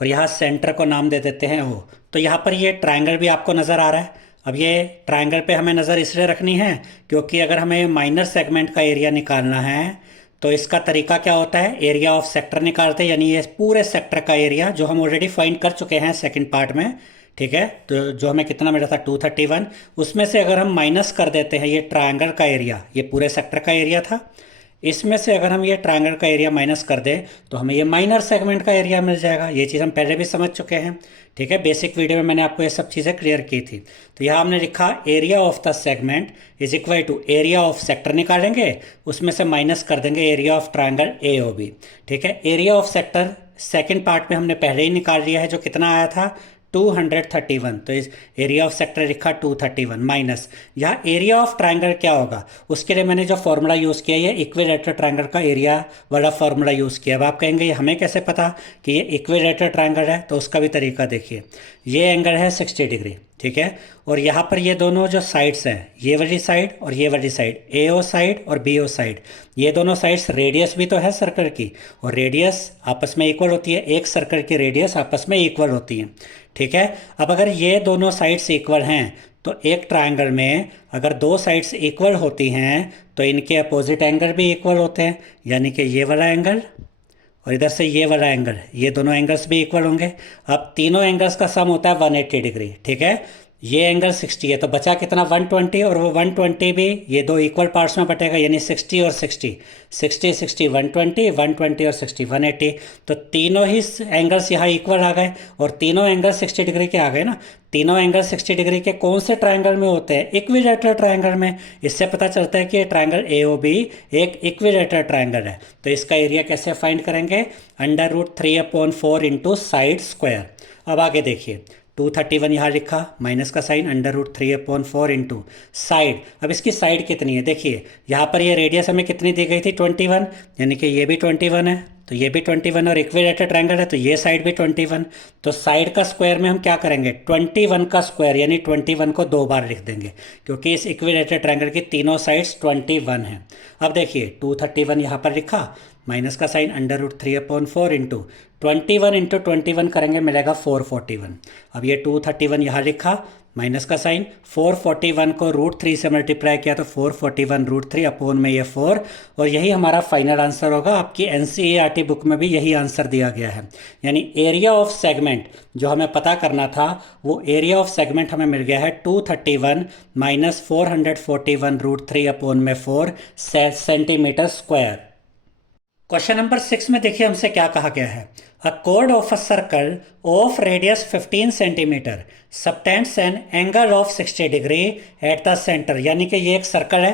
और यहाँ सेंटर को नाम दे देते हैं ओ। तो यहाँ पर ये ट्रायंगल भी आपको नज़र आ रहा है। अब ये ट्रायंगल पे हमें नज़र इसलिए रखनी है क्योंकि अगर हमें माइनर सेगमेंट का एरिया निकालना है तो इसका तरीका क्या होता है, एरिया ऑफ सेक्टर निकालते हैं, यानी ये पूरे सेक्टर का एरिया जो हम ऑलरेडी फाइंड कर चुके हैं सेकंड पार्ट में, ठीक है। तो जो हमें कितना मिला था 231, उसमें से अगर हम माइनस कर देते हैं ये ट्रायंगल का एरिया, ये पूरे सेक्टर का एरिया था, इसमें से अगर हम ये ट्रायंगल का एरिया माइनस कर दें तो हमें ये माइनर सेगमेंट का एरिया मिल जाएगा। ये चीज़ हम पहले भी समझ चुके हैं, ठीक है। बेसिक वीडियो में मैंने आपको ये सब चीज़ें क्लियर की थी। तो यहाँ हमने लिखा area of the segment is equal to area of sector निकालेंगे, उसमें से माइनस कर देंगे area of triangle A O B, ठीक है। Area of sector second part में हमने पहले ही निकाल लिया है, जो कितना आया था 231। तो इस एरिया ऑफ सेक्टर लिखा 231 माइनस, यहाँ एरिया ऑफ ट्रायंगल क्या होगा उसके लिए मैंने जो फॉर्मूला यूज़ किया है इक्विलेटरल ट्रायंगल का एरिया वाला फॉर्मूला यूज़ किया। अब आप कहेंगे हमें कैसे पता कि ये इक्विलेटरल ट्रायंगल है, तो उसका भी तरीका देखिए। ये एंगल है 60 डिग्री, ठीक है। और यहाँ पर ये दोनों जो साइड्स हैं, ये वाली साइड और ये वाली साइड, ए ओ साइड और बी ओ साइड, ये दोनों साइड्स रेडियस भी तो है सर्कल की, और रेडियस आपस में इक्वल होती है, एक सर्कल की रेडियस आपस में इक्वल होती है, ठीक है। अब अगर ये दोनों साइड्स इक्वल हैं तो एक ट्रायंगल में अगर दो साइड्स इक्वल होती हैं तो इनके अपोजिट एंगल भी इक्वल होते हैं, यानी कि ये वाला एंगल और इधर से ये वाला एंगल, ये दोनों एंगल्स भी इक्वल होंगे। अब तीनों एंगल्स का सम होता है 180 डिग्री, ठीक है। ये एंगल 60 है तो बचा कितना 120, और वो 120 भी ये दो इक्वल पार्ट्स में बटेगा, यानी 60 और 60, 60 60 120, 120 और 60 180। तो तीनों ही एंगल्स यहाँ इक्वल आ गए और तीनों एंगल 60 डिग्री के आ गए ना। तीनों एंगल 60 डिग्री के कौन से ट्रायंगल में होते हैं, इक्विलेटरल ट्रायंगल में। इससे पता चलता है कि ये ट्रायंगल ए ओ बी एक इक्विलेटरल ट्रायंगल है। तो इसका एरिया कैसे फाइंड करेंगे, √3/4 इंटू साइड स्क्वायर। अब आगे देखिए 231 यहाँ लिखा, माइनस का साइन, √3/4 इंटू साइड। अब इसकी साइड कितनी है देखिए, यहाँ पर ये रेडियस हमें कितनी दी गई थी 21, यानी कि ये भी 21 है तो ये भी 21 और इक्विलेटरल ट्रायंगल है तो ये साइड भी 21। तो साइड का स्क्वायर में हम क्या करेंगे 21 का स्क्वायर, यानी 21 को 2 बार लिख देंगे क्योंकि इस इक्विलेटरल ट्रायंगल की तीनों साइड्स 21 हैं। अब देखिए 231 यहाँ पर लिखा, माइनस का साइन, √3/4 इंटू 21 इंटू 21 करेंगे मिलेगा 441। अब ये 231 यहाँ लिखा, माइनस का साइन, 441 को √3 से मल्टीप्लाई किया तो 441 √3 अपॉन में ये 4, और यही हमारा फाइनल आंसर होगा। आपकी NCERT बुक में भी यही आंसर दिया गया है। यानी एरिया ऑफ सेगमेंट जो हमें पता करना था वो एरिया ऑफ सेगमेंट हमें मिल गया है 231 माइनस 441 √3 अपॉन में 4 सेंटीमीटर स्क्वायर। क्वेश्चन नंबर 6 में देखिए हमसे क्या कहा गया है, अ chord of a circle of radius 15 centimetre subtends an angle of 60 degree at the centre. यानी कि ये एक सर्कल है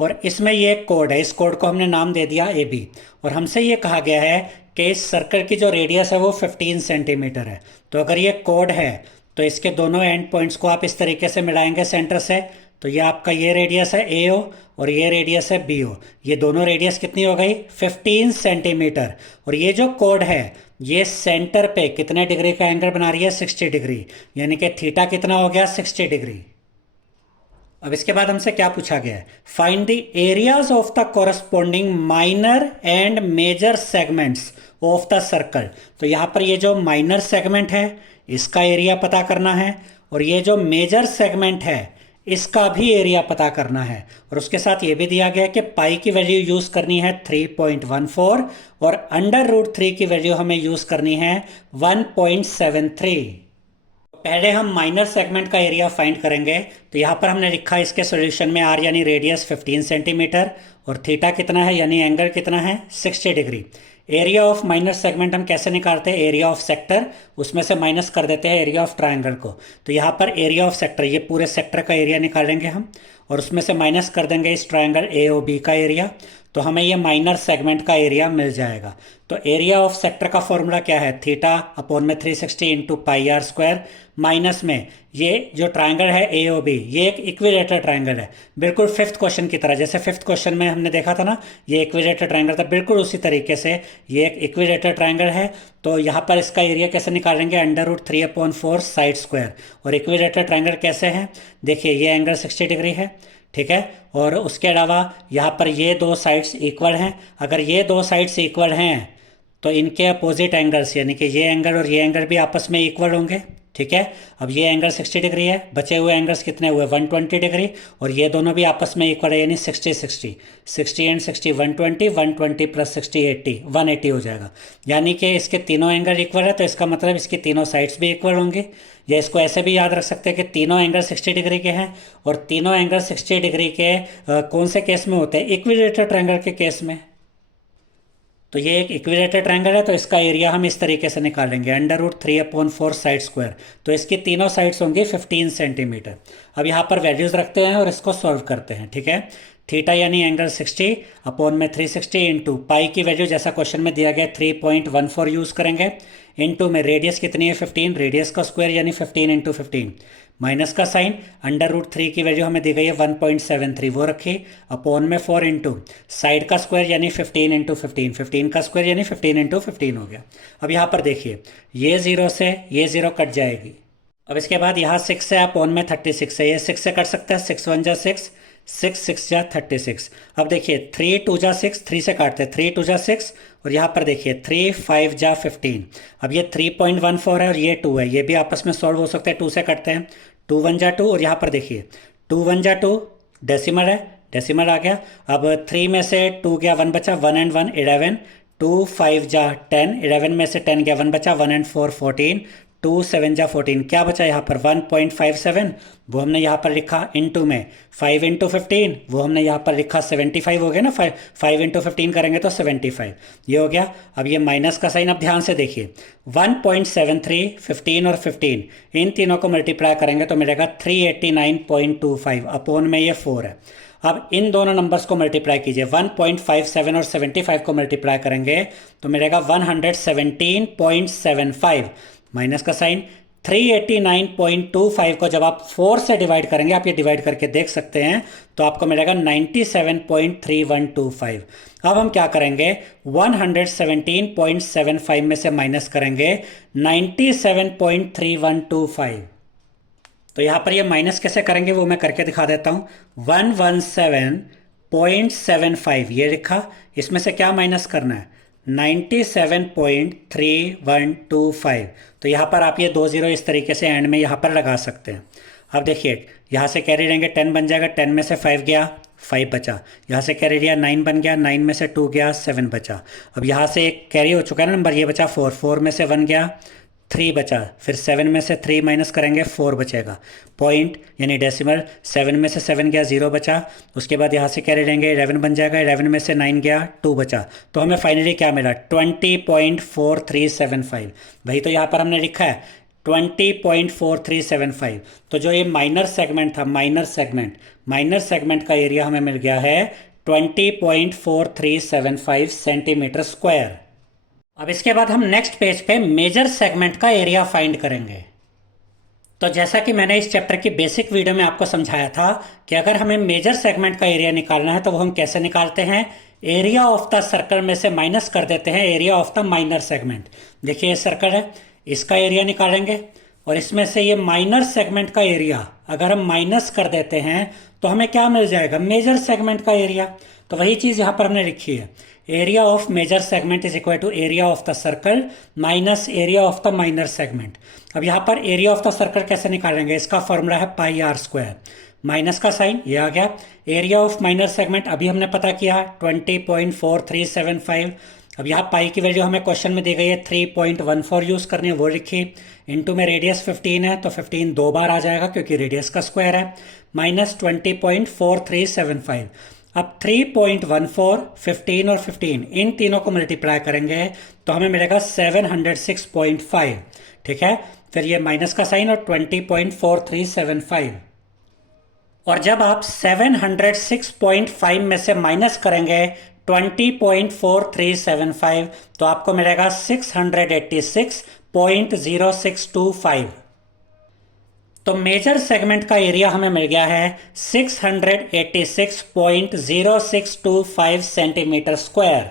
और इसमें ये एक कोड है, इस कोड को हमने नाम दे दिया ए बी, और हमसे ये कहा गया है कि इस सर्कल की जो रेडियस है वो 15 सेंटीमीटर है। तो अगर ये कोड है तो इसके दोनों एंड पॉइंट्स को आप इस तरीके से मिलाएंगे सेंटर से, तो ये आपका ये रेडियस है ए ओ और ये रेडियस है बी ओ। ये दोनों रेडियस कितनी हो गई 15 सेंटीमीटर, और ये जो कोड है ये सेंटर पे कितने डिग्री का एंगल बना रही है 60 डिग्री, यानी कि थीटा कितना हो गया 60 डिग्री। अब इसके बाद हमसे क्या पूछा गया है, find the areas of the corresponding minor and major segments of the circle. तो यहाँ पर ये जो माइनर सेगमेंट है इसका एरिया पता करना है, और ये जो मेजर सेगमेंट है इसका भी एरिया पता करना है। और उसके साथ ये भी दिया गया है कि पाई की वैल्यू यूज़ करनी है 3.14 और अंडर रूट 3 की वैल्यू हमें यूज़ करनी है 1.73। पहले हम माइनर सेगमेंट का एरिया फाइंड करेंगे। तो यहाँ पर हमने लिखा इसके सॉल्यूशन में आर यानी रेडियस 15 सेंटीमीटर और थीटा कितना है यानी एंगल कितना है 60 degree. Area of minor segment हम कैसे निकालते हैं, एरिया ऑफ सेक्टर उसमें से माइनस कर देते हैं एरिया ऑफ ट्रायंगल को। तो यहाँ पर एरिया ऑफ सेक्टर, ये पूरे सेक्टर का एरिया निकालेंगे हम और उसमें से माइनस कर देंगे इस ट्रायंगल ए ओ बी का एरिया, तो हमें ये माइनर सेगमेंट का एरिया मिल जाएगा। तो एरिया ऑफ सेक्टर का फॉर्मूला क्या है, थीटा अपॉन में 360 into pi are square minus में ये जो ट्रायंगल है ए ओ बी, ये एक इक्विलेटरल ट्रायंगल है, बिल्कुल फिफ्थ क्वेश्चन की तरह। जैसे फिफ्थ क्वेश्चन में हमने देखा था ना, ये इक्विलेटरल ट्रायंगल था, बिल्कुल उसी तरीके से ये एक इक्विलेटरल ट्रायंगल है। तो यहाँ पर इसका एरिया कैसे निकालेंगे, अंडर रूट 3/4 साइड स्क्वायर। और इक्विलेटरल ट्रायंगल कैसे है, देखिए ये एंगल 60 डिग्री है, ठीक है। और उसके अलावा यहाँ पर ये दो साइड्स इक्वल हैं। अगर ये दो साइड्स इक्वल हैं तो इनके अपोजिट एंगल्स यानी कि ये एंगल और ये एंगल भी आपस में इक्वल होंगे, ठीक है। अब ये एंगल 60 डिग्री है, बचे हुए एंगल्स कितने हुए 120 डिग्री, और ये दोनों भी आपस में इक्वल है यानी 60 60 60 एंड 60 120 120 प्लस 60 80 180 हो जाएगा। यानी कि इसके तीनों एंगल इक्वल है, तो इसका मतलब इसकी तीनों साइड्स भी इक्वल होंगे। या इसको ऐसे भी याद रख सकते हैं कि तीनों एंगल 60 डिग्री के हैं और तीनों एंगल 60 डिग्री के कौन से केस में होते हैं, इक्विलेटरल ट्रायंगल के केस में। तो ये एक इक्विलेटरल ट्रायंगल है, तो इसका एरिया हम इस तरीके से निकालेंगे अंडर रूट 3/4 साइड स्क्वायर। तो इसकी तीनों साइड्स होंगी 15 सेंटीमीटर। अब यहाँ पर वैल्यूज़ रखते हैं और इसको सॉल्व करते हैं, ठीक है। थीटा यानी एंगल 60 अपॉन में 360 इंटू पाई की वैल्यू जैसा क्वेश्चन में दिया गया 3.14 यूज़ करेंगे, इंटू में रेडियस कितनी है 15, रेडियस का स्क्वायर यानी 15 इंटू 15, माइनस का साइन, अंडर रूट 3 की वैल्यू हमें दी गई है 1.73 वो रखी, अपॉन में 4 इंटू साइड का स्क्वायर यानी 15 इंटू 15, 15 का स्क्वायर यानी 15 इंटू 15 हो गया। अब यहाँ पर देखिए ये ज़ीरो से ये ज़ीरो कट जाएगी। अब इसके बाद यहाँ 6 है, अपॉन में 36 है, ये 6 से कट सकता है, 6 1 जा 6, 6 6 जा 36। अब देखिए 3 2 जा 6, 3 से काटते हैं, 3 2 जा 6 और यहाँ पर देखिए 3 5 जा 15। अब ये 3.14 है और ये 2 है, ये भी आपस में सॉल्व हो सकते हैं, 2 से कटते हैं, 2 1 जा 2 और यहाँ पर देखिए 2 1 जा 2, डेसिमल है, डेसिमल आ गया। अब 3 में से 2 गया 1 बचा, 1 एंड 1 11, 2 5 जा 10, 11 में से 10 गया 1 बचा, 1 एंड 4 14, 2 7 जा 14, क्या बचा यहाँ पर 1.57, वो हमने यहाँ पर लिखा, इंटू में 5 इंटू 15 वो हमने यहाँ पर लिखा 75 हो गया ना, 5 इंटू 15 करेंगे तो 75 ये हो गया। अब ये माइनस का साइन, अब ध्यान से देखिए 1.73 15 और 15 इन तीनों को मल्टीप्लाई करेंगे तो मिलेगा 389.25, अपॉन में ये 4 है। अब इन दोनों नंबर्स को मल्टीप्लाई कीजिए, 1.57 और 75 को मल्टीप्लाई करेंगे तो मिलेगा 117.75, माइनस का साइन, 389.25 को जब आप 4 से डिवाइड करेंगे, आप ये डिवाइड करके देख सकते हैं, तो आपको मिलेगा 97.3125। अब हम क्या करेंगे, 117.75 में से माइनस करेंगे 97.3125। तो यहाँ पर ये माइनस कैसे करेंगे वो मैं करके दिखा देता हूँ। 117.75 ये लिखा, इसमें से क्या माइनस करना है 97.3125। तो यहाँ पर आप ये 2 0 इस तरीके से एंड में यहाँ पर लगा सकते हैं। अब देखिए यहाँ से कैरी लेंगे, 10 बन जाएगा, 10 में से 5 गया 5 बचा, यहाँ से कैरी लिया 9 बन गया, 9 में से 2 गया 7 बचा। अब यहाँ से एक कैरी हो चुका है ना नंबर, ये बचा 4, 4 में से 1 गया 3 बचा, फिर 7 में से 3 माइनस करेंगे 4 बचेगा, पॉइंट यानी डेसिमल, 7 में से 7 गया 0 बचा। उसके बाद यहाँ से कैरी लेंगे 11 बन जाएगा, 11 में से 9 गया 2 बचा, तो हमें फाइनली क्या मिला 20.4375। वही तो यहाँ पर हमने लिखा है 20.4375। तो जो ये माइनर सेगमेंट था, माइनर सेगमेंट का एरिया हमें मिल गया है 20.4375 सेंटीमीटर स्क्वायर। अब इसके बाद हम नेक्स्ट पेज पे मेजर सेगमेंट का एरिया फाइंड करेंगे। तो जैसा कि मैंने इस चैप्टर की बेसिक वीडियो में आपको समझाया था कि अगर हमें मेजर सेगमेंट का एरिया निकालना है तो वो हम कैसे निकालते हैं, एरिया ऑफ द सर्कल में से माइनस कर देते हैं area of the minor segment. देखिए ये सर्कल है, इसका एरिया निकालेंगे और इसमें से ये माइनर सेगमेंट का एरिया अगर हम माइनस कर देते हैं तो हमें क्या मिल जाएगा, मेजर सेगमेंट का एरिया। तो वही चीज़ यहाँ पर हमने लिखी है, area of major segment is equal to area of the circle minus area of the minor segment. अब यहाँ पर एरिया ऑफ द सर्कल कैसे निकालेंगे, इसका फॉर्मूला है पाई आर स्क्वायर, माइनस का साइन ये आ गया। एरिया ऑफ माइनर सेगमेंट अभी हमने पता किया 20.4375। अब यहाँ पाई की वैल्यू हमें क्वेश्चन में दी गई है 3.14 यूज़ करनी है, वो लिखी। इनटू में रेडियस 15 है तो 15 दो बार आ जाएगा क्योंकि रेडियस का स्क्वायर है। माइनस 20.4375। अब 3.14, 15 और 15 इन तीनों को मल्टीप्लाई करेंगे तो हमें मिलेगा 706.5। ठीक है, फिर ये माइनस का साइन और 20.4375। और जब आप 706.5 में से माइनस करेंगे 20.4375 तो आपको मिलेगा 686.0625। तो मेजर सेगमेंट का एरिया हमें मिल गया है 686.0625 सेंटीमीटर स्क्वायर।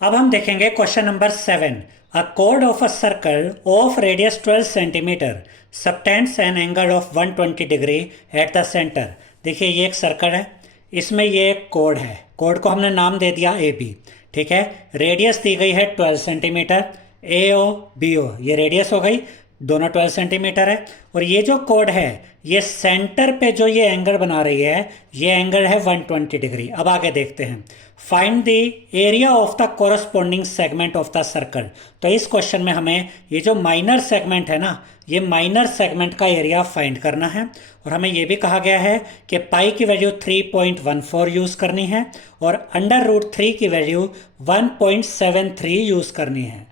अब हम देखेंगे question number 7। A chord of a circle of radius 12 centimetre subtends an angle of 120 degree at the centre. देखिए ये एक सर्कल है, इसमें ये एक कोड है, कोड को हमने नाम दे दिया ए बी। ठीक है, रेडियस दी गई है 12 सेंटीमीटर, ए ओ बी ओ ये रेडियस हो गई, दोनों 12 सेंटीमीटर है। और ये जो कोड है ये सेंटर पे जो ये एंगल बना रही है ये एंगल है 120 डिग्री। अब आगे देखते हैं, find the area of the corresponding segment of the circle. तो इस क्वेश्चन में हमें ये जो माइनर सेगमेंट है ना, ये माइनर सेगमेंट का एरिया फाइंड करना है। और हमें ये भी कहा गया है कि पाई की वैल्यू 3.14 यूज करनी है और अंडर रूट 3 की वैल्यू 1.73 यूज करनी है।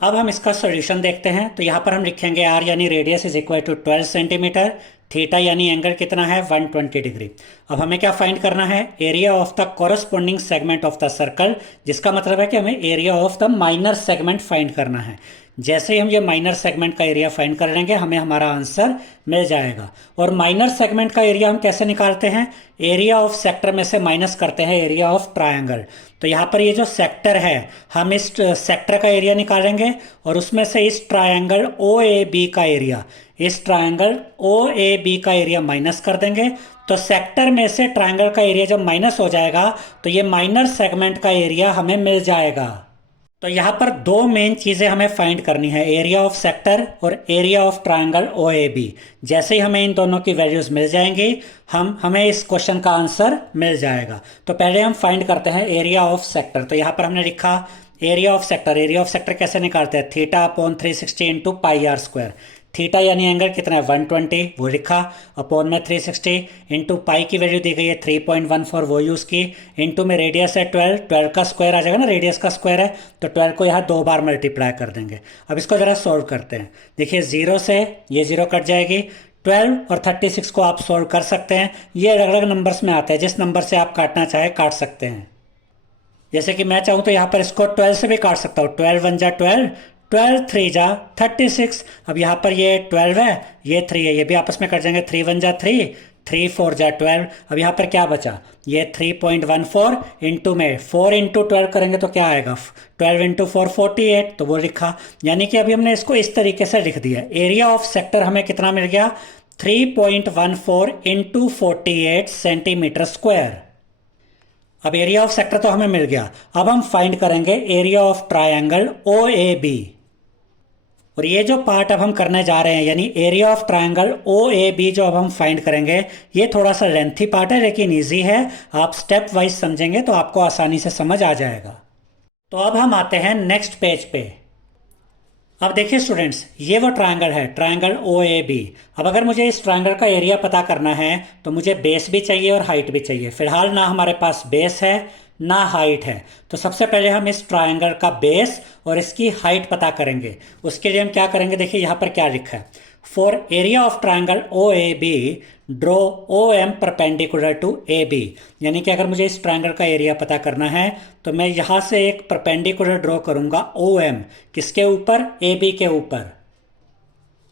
अब हम इसका सॉल्यूशन देखते हैं। तो यहाँ पर हम लिखेंगे आर यानी radius is equal to 12 centimetre, theta यानी एंगल कितना है 120 डिग्री। अब हमें क्या फाइंड करना है, area of the corresponding segment of the circle, जिसका मतलब है कि हमें area of the minor segment find करना है। जैसे ही हम ये माइनर सेगमेंट का एरिया फाइंड कर लेंगे हमें हमारा आंसर मिल जाएगा। और माइनर सेगमेंट का एरिया हम कैसे निकालते हैं, एरिया ऑफ सेक्टर में से माइनस करते हैं एरिया ऑफ ट्रायंगल। तो यहाँ पर ये जो सेक्टर है हम इस सेक्टर का एरिया निकालेंगे और उसमें से इस ट्रायंगल ओ ए बी का एरिया, इस ट्रायंगल ओ ए बी का एरिया माइनस कर देंगे। तो सेक्टर में से ट्रायंगल का एरिया जब माइनस हो जाएगा तो ये माइनर सेगमेंट का एरिया हमें मिल जाएगा। तो यहाँ पर दो मेन चीज़ें हमें फाइंड करनी है, एरिया ऑफ सेक्टर और area of triangle O A B. जैसे ही हमें इन दोनों की वैल्यूज़ मिल जाएंगी हमें इस क्वेश्चन का आंसर मिल जाएगा। तो पहले हम फाइंड करते हैं एरिया ऑफ सेक्टर। तो यहाँ पर हमने लिखा area of sector. Area of sector कैसे निकालते हैं, theta upon 360 into pi are square. Theta यानी एंगल कितना है 120 वो लिखा, अपॉन में 360 इंटू पाई की वैल्यू दी गई है 3.14 वो यूज़ की, इंटू में रेडियस है 12 का स्क्वायर आ जाएगा ना, रेडियस का स्क्वायर है तो 12 को यहाँ दो बार मल्टीप्लाई कर देंगे। अब इसको ज़रा सॉल्व करते हैं। देखिए 0 से ये 0 कट जाएगी, 12 और 36 को आप सॉल्व कर सकते हैं। ये अलग अलग नंबर्स में आते हैं, जिस नंबर से आप काटना चाहे काट सकते हैं। जैसे कि मैं चाहूँ तो यहाँ पर इसको 12 से भी काट सकता हूँ, 12 1 जा 12, 12 3 जा 36। अब यहाँ पर ये 12 है ये 3 है, ये भी आपस में कट जाएंगे, 3 1 जा 3, 3 4 जा 12। अब यहाँ पर क्या बचा, ये 3.14 इंटू में 4 इंटू 12 करेंगे तो क्या आएगा 12 इंटू 4 48, तो वो लिखा। यानी कि अभी हमने इसको इस तरीके से लिख दिया। एरिया ऑफ सेक्टर हमें कितना मिल गया 3.14 इंटू 48 सेंटीमीटर स्क्वायर। अब एरिया ऑफ सेक्टर तो हमें मिल गया, अब हम फाइंड करेंगे area of triangle O A B. और ये जो पार्ट अब हम करने जा रहे हैं यानी area of triangle O A B जो अब हम फाइंड करेंगे ये थोड़ा सा लेंथी पार्ट है लेकिन इजी है, आप स्टेप वाइज समझेंगे तो आपको आसानी से समझ आ जाएगा। तो अब हम आते हैं नेक्स्ट पेज पे। अब देखिए स्टूडेंट्स, ये वो ट्रायंगल है, ट्रायंगल ओ ए बी। अब अगर मुझे इस ट्रायंगल का एरिया पता करना है तो मुझे बेस भी चाहिए और हाइट भी चाहिए। फिलहाल ना हमारे पास बेस है ना हाइट है, तो सबसे पहले हम इस ट्रायंगल का बेस और इसकी हाइट पता करेंगे। उसके लिए हम क्या करेंगे, देखिए यहाँ पर क्या लिखा है, for area of triangle O A B draw O M perpendicular to A B. यानी कि अगर मुझे इस ट्रायंगल का एरिया पता करना है तो मैं यहाँ से एक परपेंडिकुलर ड्रॉ करूँगा ओ एम, किसके ऊपर, ए बी के ऊपर।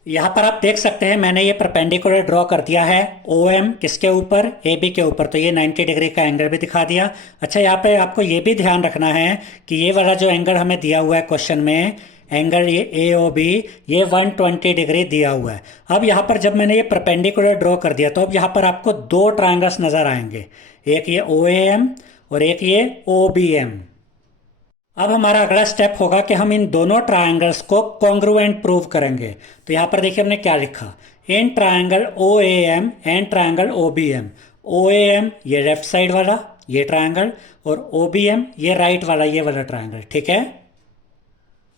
यहाँ पर आप देख सकते हैं मैंने ये परपेंडिकुलर ड्रॉ कर दिया है ओ एम किसके ऊपर, ए बी के ऊपर, तो ये 90 डिग्री का एंगल भी दिखा दिया। अच्छा यहाँ पे आपको ये भी ध्यान रखना है कि ये वाला जो एंगल हमें दिया हुआ है क्वेश्चन में, एंगल ये ए ओ बी, ये 120 डिग्री दिया हुआ है। अब यहाँ पर जब मैंने ये परपेंडिकुलर ड्रॉ कर दिया तो अब यहाँ पर आपको दो ट्रायंगल्स नज़र आएंगे, एक ये ओ ए एम और एक ये ओ बी एम। अब हमारा अगला स्टेप होगा कि हम इन दोनों ट्रायंगल्स को कॉन्ग्रुएंट प्रूव करेंगे। तो यहाँ पर देखिए हमने क्या लिखा, in triangle O A M and triangle O B M. O A M ये लेफ्ट साइड वाला ये ट्रायंगल, और ओ बी एम ये राइट वाला ये वाला ट्रायंगल। ठीक है,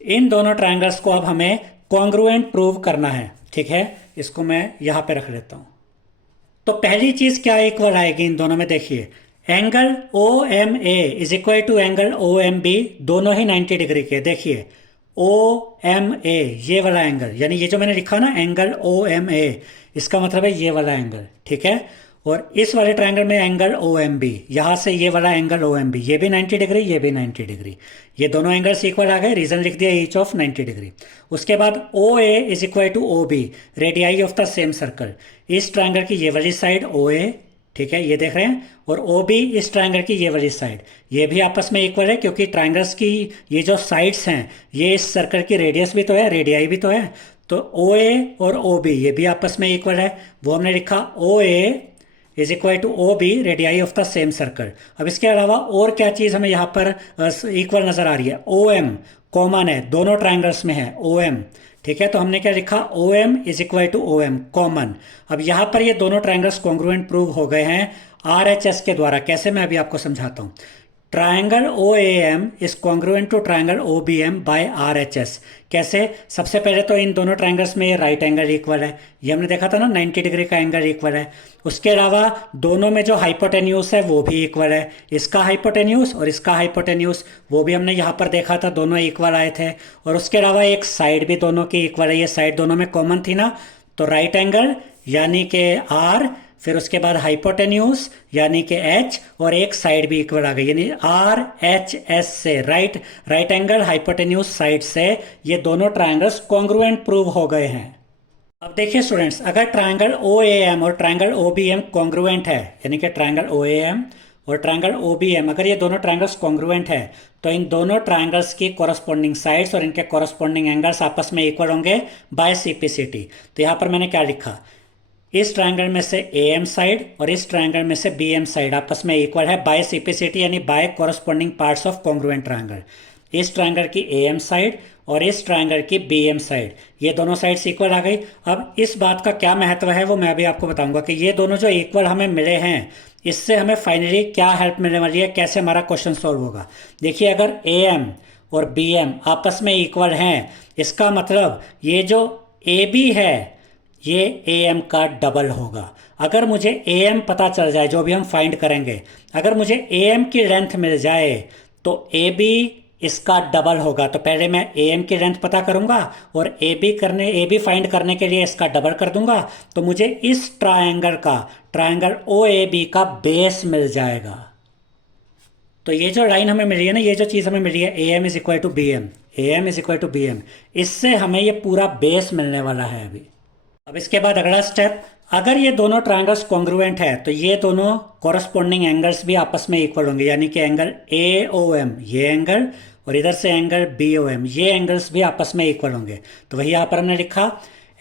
इन दोनों ट्रायंगल्स को अब हमें कॉन्ग्रुएंट प्रूव करना है। ठीक है, इसको मैं यहाँ पे रख लेता हूँ। तो पहली चीज क्या इक्वल आएगी इन दोनों में, देखिए angle O M A is equal to angle O M B, दोनों ही 90 डिग्री के। देखिए ओ एम ए ये वाला एंगल, यानी ये जो मैंने लिखा ना एंगल ओ एम ए, इसका मतलब है ये वाला एंगल। ठीक है, और इस वाले ट्रायंगल में एंगल ओ एम बी, यहां से ये वाला एंगल ओ एम बी, ये भी 90 डिग्री ये भी 90 डिग्री, ये दोनों एंगल्स इक्वल आ गए। रीजन लिख दिया ईच ऑफ 90 डिग्री। उसके बाद O A is equal to O B, radii of the same circle. इस ट्रायंगल की ये वाली साइड ओ ए, ठीक है ये देख रहे हैं, और ओ बी इस ट्रायंगल की ये वाली साइड, ये भी आपस में इक्वल है क्योंकि ट्रायंगल्स की ये जो साइड्स हैं ये इस सर्कल की रेडियस भी तो है, रेडियाई भी तो है। तो ओ ए और ओ बी ये भी आपस में इक्वल है, वो हमने लिखा O A is equal to O B radii of the same circle. अब इसके अलावा और क्या चीज़ हमें यहाँ पर इक्वल नज़र आ रही है, ओ एम कॉमन है, दोनों ट्रायंगल्स में है ओ एम। ठीक है, तो हमने क्या लिखा, O M is equal to O M common. अब यहाँ पर ये दोनों ट्रायंगल्स कॉन्ग्रुएंट प्रूव हो गए हैं आर एच एस के द्वारा। कैसे, मैं अभी आपको समझाता हूँ। Triangle O A M is congruent to triangle O B M by R H S. कैसे, सबसे पहले तो इन दोनों ट्रायंगल्स में ये राइट एंगल इक्वल है, ये हमने देखा था ना 90 डिग्री का एंगल इक्वल है। उसके अलावा दोनों में जो हाइपोटेन्यूस है वो भी इक्वल है, इसका हाइपोटेन्यूस और इसका हाइपोटेन्यूस वो भी हमने यहाँ पर देखा था, दोनों इक्वल आए थे। और उसके अलावा एक साइड भी दोनों की इक्वल है, ये साइड दोनों में कॉमन थी ना, तो राइट एंगल यानी कि आर, फिर उसके बाद हाइपोटेन्यूस यानी कि एच, और एक साइड भी इक्वल आ गई, यानी आर एच एस से राइट एंगल हाइपोटेन्यूस साइड से ये दोनों ट्रायंगल्स कॉन्ग्रुएंट प्रूव हो गए हैं। अब देखिए स्टूडेंट्स, अगर ट्रायंगल ओ ए एम और triangle O B M congruent है, यानी कि ट्रायंगल ओ ए एम और ट्रायंगल ओ बी एम अगर ये दोनों ट्रायंगल्स कॉन्ग्रुएंट है, तो इन दोनों ट्रायंगल्स की कॉरस्पॉन्डिंग साइड्स और इनके कॉरस्पॉन्डिंग एंगल्स आपस में इक्वल होंगे बाय सीपीसीटी। तो यहाँ पर मैंने क्या लिखा, इस ट्रायंगल में से ए एम साइड और इस ट्रायंगल में से बी एम साइड आपस में इक्वल है बाय सीपीसीटी, यानी by corresponding parts of congruent triangle. इस ट्रायंगल की ए एम साइड और इस ट्रायंगल की बी एम साइड, ये दोनों साइड्स इक्वल आ गई। अब इस बात का क्या महत्व है वो मैं अभी आपको बताऊंगा कि ये दोनों जो इक्वल हमें मिले हैं, इससे हमें फाइनली क्या हेल्प मिलने वाली है, कैसे हमारा क्वेश्चन सॉल्व होगा। देखिए अगर ए एम और बी एम आपस में इक्वल हैं, इसका मतलब ये जो ए बी है ये ए एम का डबल होगा। अगर मुझे ए एम पता चल जाए, जो भी हम फाइंड करेंगे, अगर मुझे ए एम की लेंथ मिल जाए तो ए बी इसका डबल होगा। तो पहले मैं ए एम की लेंथ पता करूंगा और ए बी फाइंड करने के लिए इसका डबल कर दूंगा, तो मुझे इस ट्रायंगल ओ ए बी का बेस मिल जाएगा। तो ये जो लाइन हमें मिली है ना, ये जो चीज़ हमें मिली है A M is equal to B M, A M is equal to B M, इससे हमें ये पूरा बेस मिलने वाला है अभी। अब इसके बाद अगला स्टेप, अगर ये दोनों ट्रायंगल्स कॉन्ग्रुएंट है तो ये दोनों कॉरस्पॉन्डिंग एंगल्स भी आपस में इक्वल होंगे, यानी कि एंगल ए ओ एम ये एंगल और इधर से एंगल बी ओ एम ये एंगल्स भी आपस में इक्वल होंगे। तो वही यहाँ पर हमने लिखा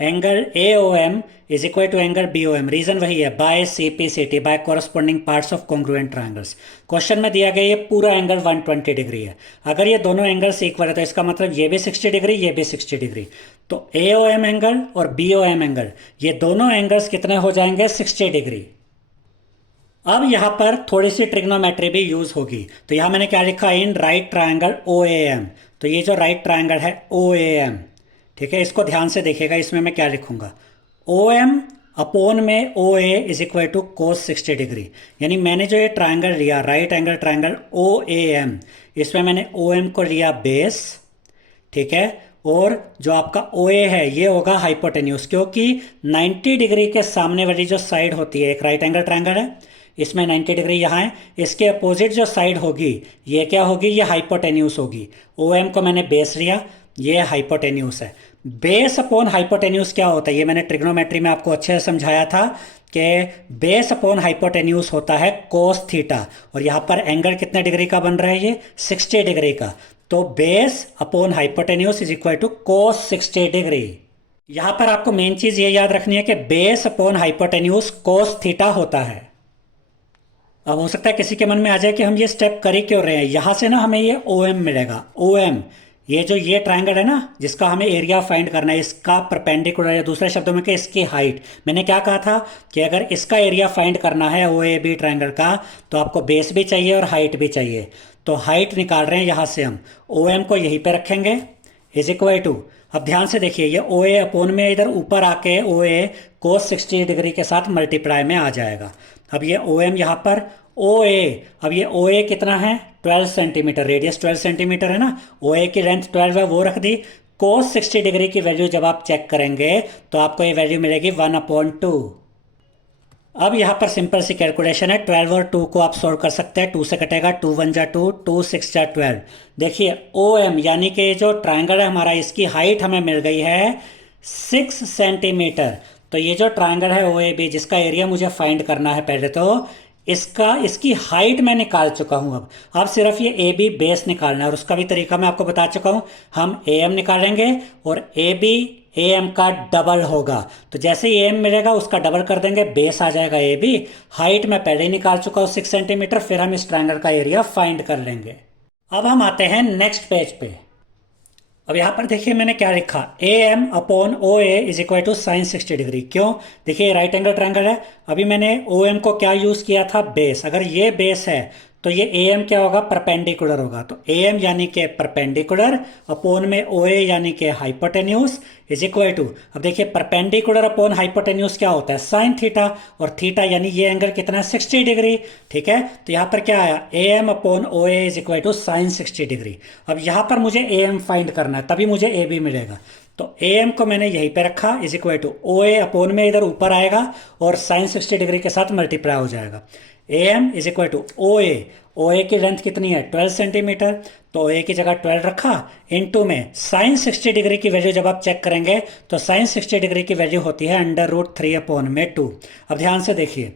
angle A O M is equal to angle B O M, reason वही है by C P C T, by corresponding parts of congruent triangles. Question में दिया गया ये पूरा एंगल 120 डिग्री है। अगर ये दोनों एंगल्स इक्वल है तो इसका मतलब ये भी 60 डिग्री ये भी 60 डिग्री। तो ए ओ एम एंगल और बी ओ एम एंगल ये दोनों एंगल्स कितने हो जाएंगे, 60 डिग्री। अब यहां पर थोड़ी सी ट्रिग्नोमेट्री भी यूज होगी। तो यहां मैंने क्या लिखा, in right triangle O A M. तो ये जो राइट ट्रायंगल है ओ ए एम, ठीक है, इसको ध्यान से देखिएगा, इसमें मैं क्या लिखूंगा, ओ एम अपोन में O A is equal to cos 60 degree. यानी मैंने जो ये ट्रायंगल लिया right angle triangle O A M, इसमें मैंने ओ एम को लिया बेस, ठीक है, और जो आपका ओ ए है ये होगा हाइपोटेन्यूस, क्योंकि 90 डिग्री के सामने वाली जो साइड होती है, एक राइट एंगल ट्रायंगल है, इसमें 90 डिग्री यहाँ है, इसके अपोजिट जो साइड होगी ये क्या होगी, ये हाइपोटेन्यूस होगी। ओ एम को मैंने बेस लिया, ये हाइपोटेन्यूस है। बेस अपॉन हाइपोटेन्यूस क्या होता है, ये मैंने ट्रिग्नोमेट्री में आपको अच्छे से समझाया था कि बेस अपॉन हाइपोटेन्यूस होता है कोस थीटा, और यहाँ पर एंगल कितने डिग्री का बन रहा है, ये 60 डिग्री का। तो base upon hypotenuse is equal to cos 60 degree. यहां पर आपको मेन चीज ये याद रखनी है कि base upon hypotenuse cos theta होता है। अब हो सकता है किसी के मन में आ जाए कि हम ये स्टेप कर ही क्यों रहे हैं। यहाँ से ना हमें ये ओ एम मिलेगा। ओ एम, ये जो ये ट्रायंगल है ना जिसका हमें एरिया फाइंड करना है, इसका परपेंडिकुलर, या दूसरे शब्दों में कि इसकी हाइट। मैंने क्या कहा था कि अगर इसका एरिया फाइंड करना है ओ ए बी ट्रायंगल का, तो आपको बेस भी चाहिए और हाइट भी चाहिए। तो हाइट निकाल रहे हैं यहाँ से हम, ओ एम को यहीं पे रखेंगे इज इक्वल टू, अब ध्यान से देखिए ये ओ ए अपोन में इधर ऊपर आके ओ ए कोस 60 डिग्री के साथ मल्टीप्लाई में आ जाएगा। अब ये ओ एम यहाँ पर ओ ए, अब ये ओ ए कितना है 12 सेंटीमीटर, रेडियस 12 सेंटीमीटर है ना, ओ ए की लेंथ 12 है वो रख दी। कोस 60 डिग्री की वैल्यू जब आप चेक करेंगे तो आपको ये वैल्यू मिलेगी 1/2। अब यहाँ पर सिंपल सी कैलकुलेशन है, 12 और 2 को आप सॉल्व कर सकते हैं। 2 से कटेगा, 2 1 जा 2, 2 6 जा 12। देखिए ओ एम यानी कि जो ट्रायंगल है हमारा, इसकी हाइट हमें मिल गई है 6 सेंटीमीटर। तो ये जो ट्रायंगल है ओ ए बी, जिसका एरिया मुझे फाइंड करना है, पहले तो इसकी हाइट मैं निकाल चुका हूं। अब सिर्फ ये ए बी बेस निकालना है और उसका भी तरीका मैं आपको बता चुका हूं। हम ए एम निकालेंगे और ए बी ए एम का डबल होगा। तो जैसे ही ए एम मिलेगा उसका डबल कर देंगे, बेस आ जाएगा ए बी। हाइट मैं पहले ही निकाल चुका हूं 6 सेंटीमीटर। फिर हम इस ट्रायंगल का एरिया फाइंड कर लेंगे। अब हम आते हैं नेक्स्ट पेज पे। अब यहां पर देखिए मैंने क्या लिखा, A M upon O A is equal to sine 60 degree. क्यों? देखिए राइट एंगल ट्रायंगल है। अभी मैंने ओ एम को क्या यूज किया था, बेस। अगर ये बेस है तो ये ए एम क्या होगा, परपेंडिकुलर होगा। तो ए एम यानी कि परपेंडिकुलर अपॉन में ओ ए यानी कि हाइपोटेन्यूज इज इक्वल टू, अब देखिए परपेंडिकुलर अपॉन हाइपोटेन्यूज क्या होता है, साइन थीटा। और थीटा यानी ये एंगल कितना है 60 डिग्री। ठीक है, तो यहां पर क्या आया, A M upon O A is equal to sine 60 degree. अब यहां पर मुझे ए एम फाइंड करना है, तभी मुझे ए बी मिलेगा। तो ए एम को मैंने यहीं पे रखा is equal to O A upon में इधर ऊपर आएगा और साइन 60 डिग्री के साथ मल्टीप्लाई हो जाएगा। A M is equal to O A, O A की लेंथ कितनी है 12 सेंटीमीटर। तो ओ ए की जगह 12 रखा, इनटू में साइन 60 डिग्री की वैल्यू जब आप चेक करेंगे तो साइन 60 डिग्री की वैल्यू होती है √3 अपॉन में 2। अब ध्यान से देखिए,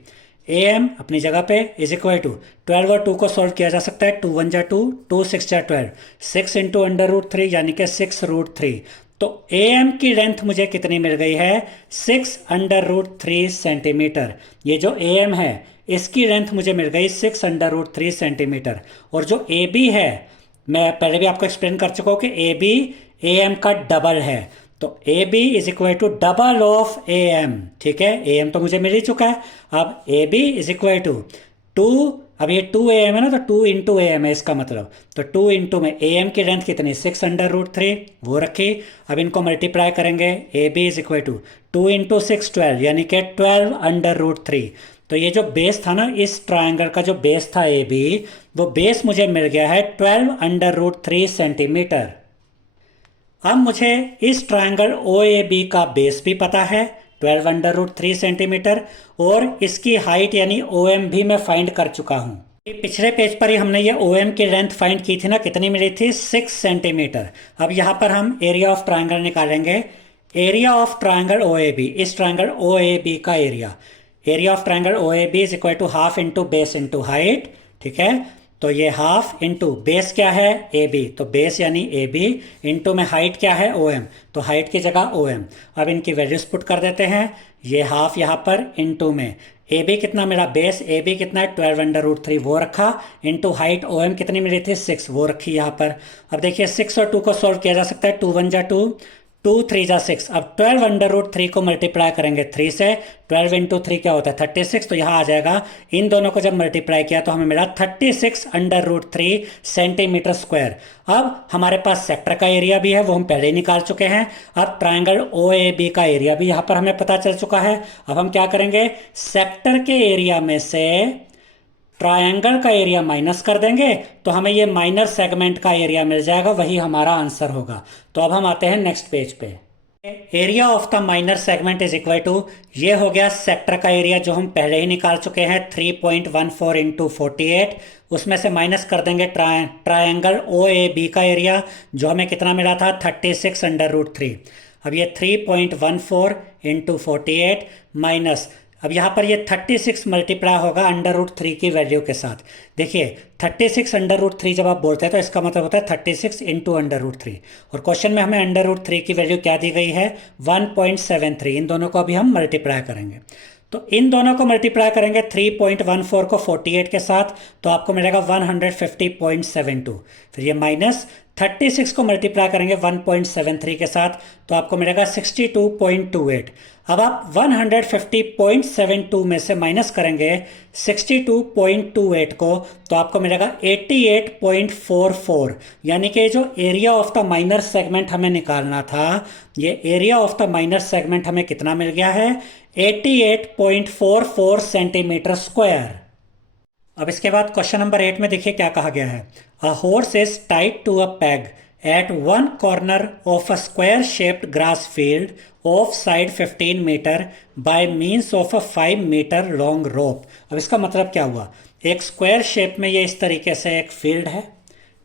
ए एम अपनी जगह पे इज इक्वल टू 12 और 2 को सॉल्व किया जा सकता है। 2 1 जा 2, 2 6 जा 12, 6 इंटू √3 यानी कि 6√3। तो ए एम की लेंथ मुझे कितनी मिल गई है 6√3 सेंटीमीटर। ये जो ए एम है इसकी लेंथ मुझे मिल गई 6√3 सेंटीमीटर। और जो ए बी है, मैं पहले भी आपको एक्सप्लेन कर चुका हूं कि ए बी ए एम का डबल है। तो A B is equal to double of A M. ठीक है, ए एम तो मुझे मिल ही चुका है। अब A B is equal to 2, अब ये 2 ए एम है ना, तो 2 इंटू ए एम है इसका मतलब। तो 2 इंटू में ए एम की लेंथ कितनी 6√3 वो रखी। अब इनको मल्टीप्लाई करेंगे, A B is equal to 2 into 6 12 यानी कि 12√3। तो ये जो बेस था ना, इस ट्रायंगल का जो बेस था ए बी, वो बेस मुझे मिल गया है 12√3 सेंटीमीटर। अब मुझे इस ट्रायंगल ओ ए बी का बेस भी पता है 12√3 सेंटीमीटर, और इसकी हाइट यानी ओ एम भी मैं फाइंड कर चुका हूं। पिछले पेज पर ही हमने ये ओ एम की लेंथ फाइंड की थी ना, कितनी मिली थी 6 सेंटीमीटर। अब यहां पर हम एरिया ऑफ ट्रायंगल निकालेंगे। Area of triangle O A B, इस ट्रायंगल ओ ए बी का area of triangle O A B is equal to half into base into height. ठीक है, तो ये हाफ इंटू बेस क्या है ए बी, तो बेस यानी ए बी, इंटू में हाइट क्या है ओ एम, तो हाइट की जगह ओ एम। अब इनकी वैल्यूज पुट कर देते हैं, ये हाफ यहाँ पर इंटू में ए बी कितना मिला, बेस ए बी कितना है 12√3 वो रखा, इंटू हाइट ओ एम कितनी मिली थी 6 वो रखी यहाँ पर। अब देखिए 6 और 2 को सॉल्व किया जा सकता है, 2 1 जा 2, 2 3 जा 6। अब 12√3 को मल्टीप्लाई करेंगे 3 से, 12 इंटू 3 क्या होता है 36। तो यहाँ आ जाएगा, इन दोनों को जब मल्टीप्लाई किया तो हमें मिला 36√3 सेंटीमीटर स्क्वायर। अब हमारे पास सेक्टर का एरिया भी है, वो हम पहले ही निकाल चुके हैं। अब ट्रायंगल ओ ए बी का एरिया भी यहाँ पर हमें पता चल चुका है। अब हम क्या करेंगे, सेक्टर के एरिया में से ट्रायंगल का एरिया माइनस कर देंगे तो हमें ये माइनर सेगमेंट का एरिया मिल जाएगा, वही हमारा आंसर होगा। तो अब हम आते हैं नेक्स्ट पेज पे। Area of the minor segment is equal to, ये हो गया सेक्टर का एरिया जो हम पहले ही निकाल चुके हैं 3.14 इंटू 48। उसमें से माइनस कर देंगे ट्रायंगल ओ ए बी का एरिया जो हमें कितना मिला था 36√3। अब ये 3.14 इंटू 48 माइनस, अब यहाँ पर ये 36 मल्टीप्लाई होगा √3 की वैल्यू के साथ। देखिए 36√3 जब आप बोलते हैं तो इसका मतलब होता है 36 इंटू √3, और क्वेश्चन में हमें √3 की वैल्यू क्या दी गई है 1.73। इन दोनों को अभी हम मल्टीप्लाई करेंगे। तो इन दोनों को मल्टीप्लाई करेंगे 3.14 को 48 के साथ, तो आपको मिलेगा 150.72। फिर ये माइनस 36 को मल्टीप्लाई करेंगे 1.73 के साथ, तो आपको मिलेगा 62.28। अब आप 150.72 में से माइनस करेंगे 62.28 को, तो आपको मिलेगा 88.44। यानी कि जो area of the minor segment हमें निकालना था, ये area of the minor segment हमें कितना मिल गया है, 88.44 सेंटीमीटर स्क्वायर। अब इसके बाद क्वेश्चन नंबर 8 में देखिए क्या कहा गया है। A horse is tied to a peg at one corner of a square shaped grass field of side 15 metre by means of a 5 metre long rope. अब इसका मतलब क्या हुआ, एक स्क्वायर शेप में ये इस तरीके से एक फील्ड है,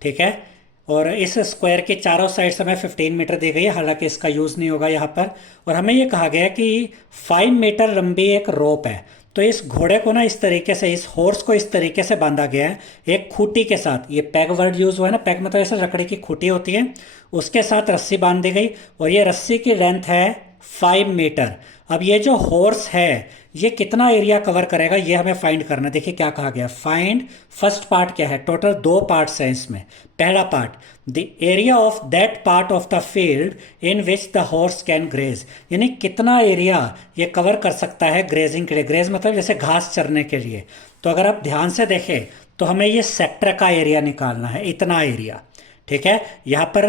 ठीक है, और इस स्क्वायर के चारों साइड से हमें 15 मीटर दी गई है, हालांकि इसका यूज़ नहीं होगा यहाँ पर। और हमें ये कहा गया कि 5 मीटर लंबी एक रोप है। तो इस घोड़े को ना इस तरीके से, इस हॉर्स को इस तरीके से बांधा गया है एक खूंटी के साथ। ये पैग वर्ड यूज़ हुआ है ना, पैग मतलब ऐसे लकड़ी की खूंटी होती है, उसके साथ रस्सी बांध दी गई, और ये रस्सी की लेंथ है 5 मीटर। अब ये जो हॉर्स है ये कितना एरिया कवर करेगा, ये हमें फाइंड करना। देखिए क्या कहा गया, फाइंड, फर्स्ट पार्ट क्या है, टोटल 2 पार्ट्स हैं इसमें। पहला part, the area of that part of the field in which the horse can graze, यानी कितना एरिया ये कवर कर सकता है ग्रेजिंग के लिए। ग्रेज मतलब जैसे घास चरने के लिए। तो अगर आप ध्यान से देखें तो हमें ये सेक्टर का एरिया निकालना है, इतना एरिया, ठीक है। यहाँ पर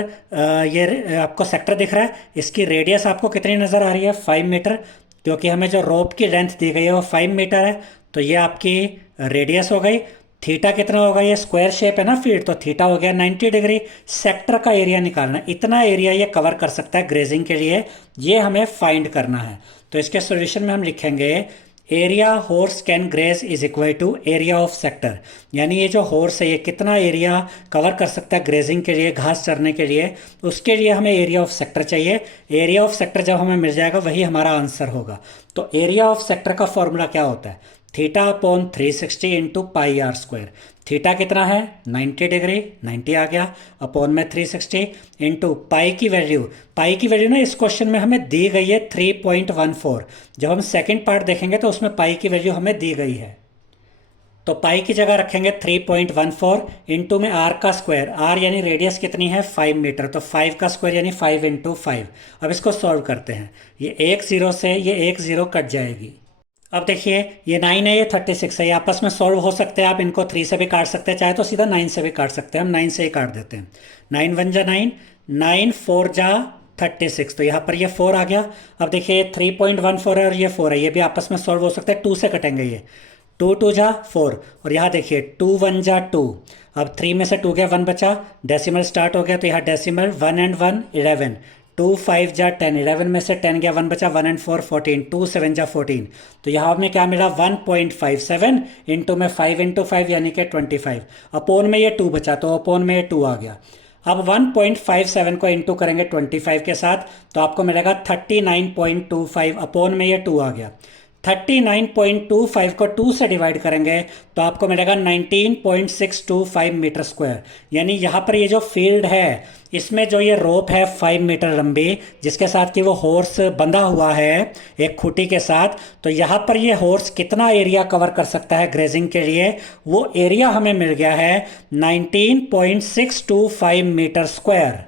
ये आपको सेक्टर दिख रहा है, इसकी रेडियस आपको कितनी नज़र आ रही है, 5 मीटर, क्योंकि हमें जो रोप की लेंथ दी गई है वो 5 मीटर है, तो ये आपकी रेडियस हो गई। थीटा कितना होगा, ये स्क्वायर शेप है ना फील्ड, तो थीटा हो गया 90 डिग्री। सेक्टर का एरिया निकालना, इतना एरिया ये कवर कर सकता है ग्रेजिंग के लिए, ये हमें फाइंड करना है। तो इसके सॉल्यूशन में हम लिखेंगे area horse can graze is equal to area of sector, यानी ये जो हॉर्स है ये कितना एरिया कवर कर सकता है ग्रेजिंग के लिए, घास चरने के लिए, उसके लिए हमें एरिया ऑफ सेक्टर चाहिए। एरिया ऑफ सेक्टर जब हमें मिल जाएगा वही हमारा आंसर होगा। तो एरिया ऑफ सेक्टर का फॉर्मूला क्या होता है, theta upon 360 into pi are square. Theta कितना है 90 डिग्री, 90 आ गया, अपॉन में 360 इंटू पाई की वैल्यू, पाई की वैल्यू ना इस क्वेश्चन में हमें दी गई है 3.14। जब हम सेकंड पार्ट देखेंगे तो उसमें पाई की वैल्यू हमें दी गई है, तो पाई की जगह रखेंगे 3.14 इंटू में आर का स्क्वायर, आर यानी रेडियस कितनी है 5 मीटर, तो 5 का स्क्वायर यानी 5 इंटू 5। अब इसको सॉल्व करते हैं, ये एक जीरो से ये एक जीरो कट जाएगी। अब देखिए ये 9 है, ये 36 है, ये आपस में सॉल्व हो सकते हैं, आप इनको 3 से भी काट सकते हैं, चाहे तो सीधा 9 से भी काट सकते हैं, हम 9 से ही काट देते हैं। 9 1 जा 9, 9 4 जा 36, तो यहाँ पर ये 4 आ गया। अब देखिए 3.14 है और ये 4 है, ये भी आपस में सॉल्व हो सकते हैं, 2 से कटेंगे ये, 2 2 जा 4, और यहाँ देखिए 2 1 जा 2, अब 3 में से 2 गया 1 बचा, डेसिमल स्टार्ट हो गया, तो यहाँ डेसिमल 1 एंड 1 11, 2 5 जा 10, 11 में से 10 गया 1 बचा, 1 एंड 4 14, 2 7 जा 14, तो यहाँ में क्या मिला 1.57 इंटू में 5 इंटू 5 यानी कि 25, अपोन में ये 2 बचा, तो अपोन में ये 2 आ गया। अब 1.57 को इंटू करेंगे 25 के साथ, तो आपको मिलेगा 39.25, अपोन में ये 2 आ गया। 39.25 को 2 से डिवाइड करेंगे तो आपको मिलेगा 19.625 मीटर स्क्वायर, यानी यहाँ पर ये जो फील्ड है इसमें जो ये रोप है 5 मीटर लंबी, जिसके साथ कि वो हॉर्स बंधा हुआ है एक खूंटी के साथ, तो यहाँ पर ये हॉर्स कितना एरिया कवर कर सकता है ग्रेजिंग के लिए, वो एरिया हमें मिल गया है 19.625 मीटर स्क्वायर।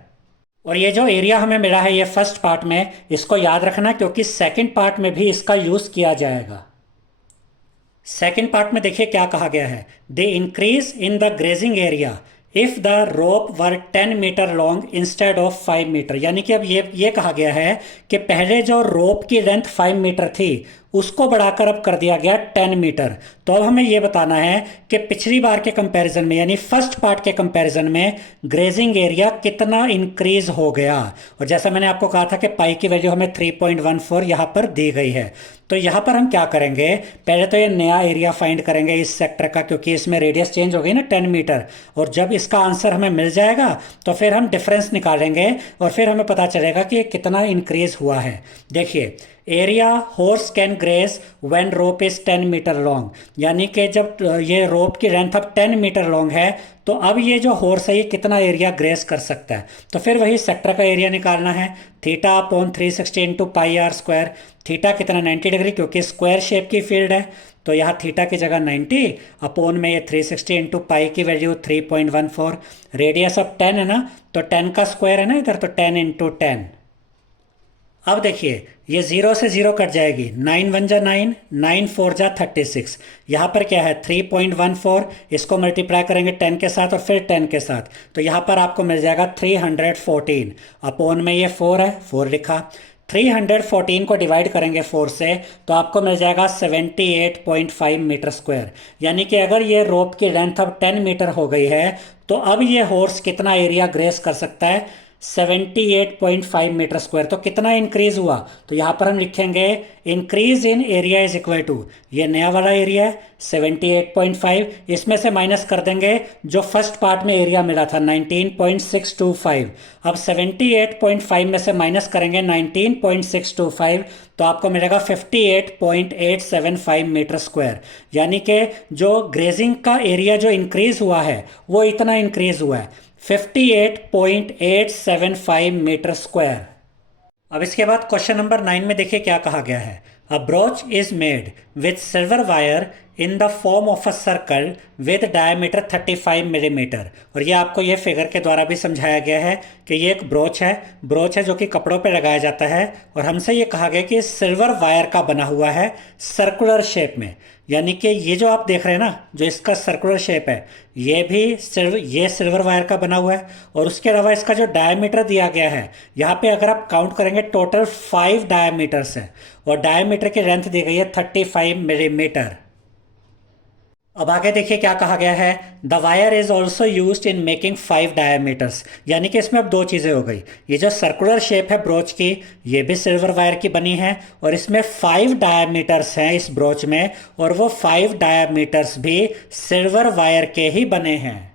और ये जो एरिया हमें मिला है ये फर्स्ट पार्ट में, इसको याद रखना क्योंकि सेकंड पार्ट में भी इसका यूज किया जाएगा। सेकंड पार्ट में देखिए क्या कहा गया है, the increase in the grazing area if the rope were 10 metre long instead of 5 metre, यानी कि अब ये कहा गया है कि पहले जो रोप की लेंथ 5 मीटर थी उसको बढ़ाकर अब कर दिया गया 10 मीटर। तो अब हमें यह बताना है कि पिछली बार के कंपैरिजन में यानी फर्स्ट पार्ट के कंपैरिजन में ग्रेजिंग एरिया कितना इंक्रीज हो गया। और जैसा मैंने आपको कहा था कि पाई की वैल्यू हमें 3.14 यहाँ पर दी गई है, तो यहाँ पर हम क्या करेंगे, पहले तो ये नया एरिया फाइंड करेंगे इस सेक्टर का, क्योंकि इसमें रेडियस चेंज हो गई ना 10 मीटर, और जब इसका आंसर हमें मिल जाएगा तो फिर हम डिफरेंस निकालेंगे और फिर हमें पता चलेगा कि कितना इंक्रीज हुआ है। देखिए area horse can graze when rope is 10 metre long, यानी कि जब ये रोप की लेंथ अब 10 मीटर लॉन्ग है तो अब ये जो हॉर्स है ये कितना एरिया ग्रेस कर सकता है। तो फिर वही सेक्टर का एरिया निकालना है, theta upon 360 into pi are square. Theta कितना 90 डिग्री, क्योंकि स्क्वायर शेप की फील्ड है तो यहाँ थीटा की जगह 90 अपॉन में ये 360 इंटू पाई की वैल्यू 3.14। रेडियस अब 10 है ना, तो 10 का स्क्वायर है ना इधर, तो 10 इंटू 10। अब देखिए ये 0 से 0 कट जाएगी, 9 1 जा 9, 9 4 जा 36। यहाँ पर क्या है 3.14, इसको मल्टीप्लाई करेंगे 10 के साथ और फिर 10 के साथ, तो यहाँ पर आपको मिल जाएगा 314 अपॉन में ये 4 है, 4 लिखा। 314 को डिवाइड करेंगे 4 से तो आपको मिल जाएगा 78.5 मीटर स्क्वायर। यानी कि अगर ये रोप की लेंथ अब 10 मीटर हो गई है तो अब ये हॉर्स कितना एरिया ग्रेस कर सकता है, 78.5 मीटर स्क्वायर। तो कितना इंक्रीज हुआ, तो यहाँ पर हम लिखेंगे increase in area is equal to, ये नया वाला एरिया है 78.5, इसमें से माइनस कर देंगे जो फर्स्ट पार्ट में एरिया मिला था 19.625। अब 78.5 में से माइनस करेंगे 19.625 तो आपको मिलेगा 58.875 मीटर स्क्वायर। यानी कि जो ग्रेजिंग का एरिया जो इंक्रीज हुआ है वो इतना इंक्रीज हुआ है 58.875 मीटर स्क्वायर। अब इसके बाद क्वेश्चन नंबर 9 में देखिए क्या कहा गया है। A brooch is made with silver wire in the form of a circle with diameter 35 millimetre. और ये आपको ये फिगर के द्वारा भी समझाया गया है कि ये एक ब्रोच है जो कि कपड़ों पे लगाया जाता है, और हमसे ये कहा गया कि सिल्वर वायर का बना हुआ है सर्कुलर शेप में। यानी कि ये जो आप देख रहे हैं ना, जो इसका सर्कुलर शेप है ये भी सिल्वर वायर का बना हुआ है, और उसके अलावा इसका जो डायमीटर दिया गया है यहाँ पे अगर आप काउंट करेंगे टोटल 5 डायमीटर्स है, और डायमीटर की लेंथ दी गई है 35 मिलीमीटर। अब आगे देखिए क्या कहा गया है, the wire is also use in making 5 diameters. यानी कि इसमें अब दो चीज़ें हो गई, ये जो सर्कुलर शेप है ब्रोच की ये भी सिल्वर वायर की बनी है, और इसमें 5 डायमीटर्स हैं इस ब्रोच में, और वो 5 डायमीटर्स भी सिल्वर वायर के ही बने हैं।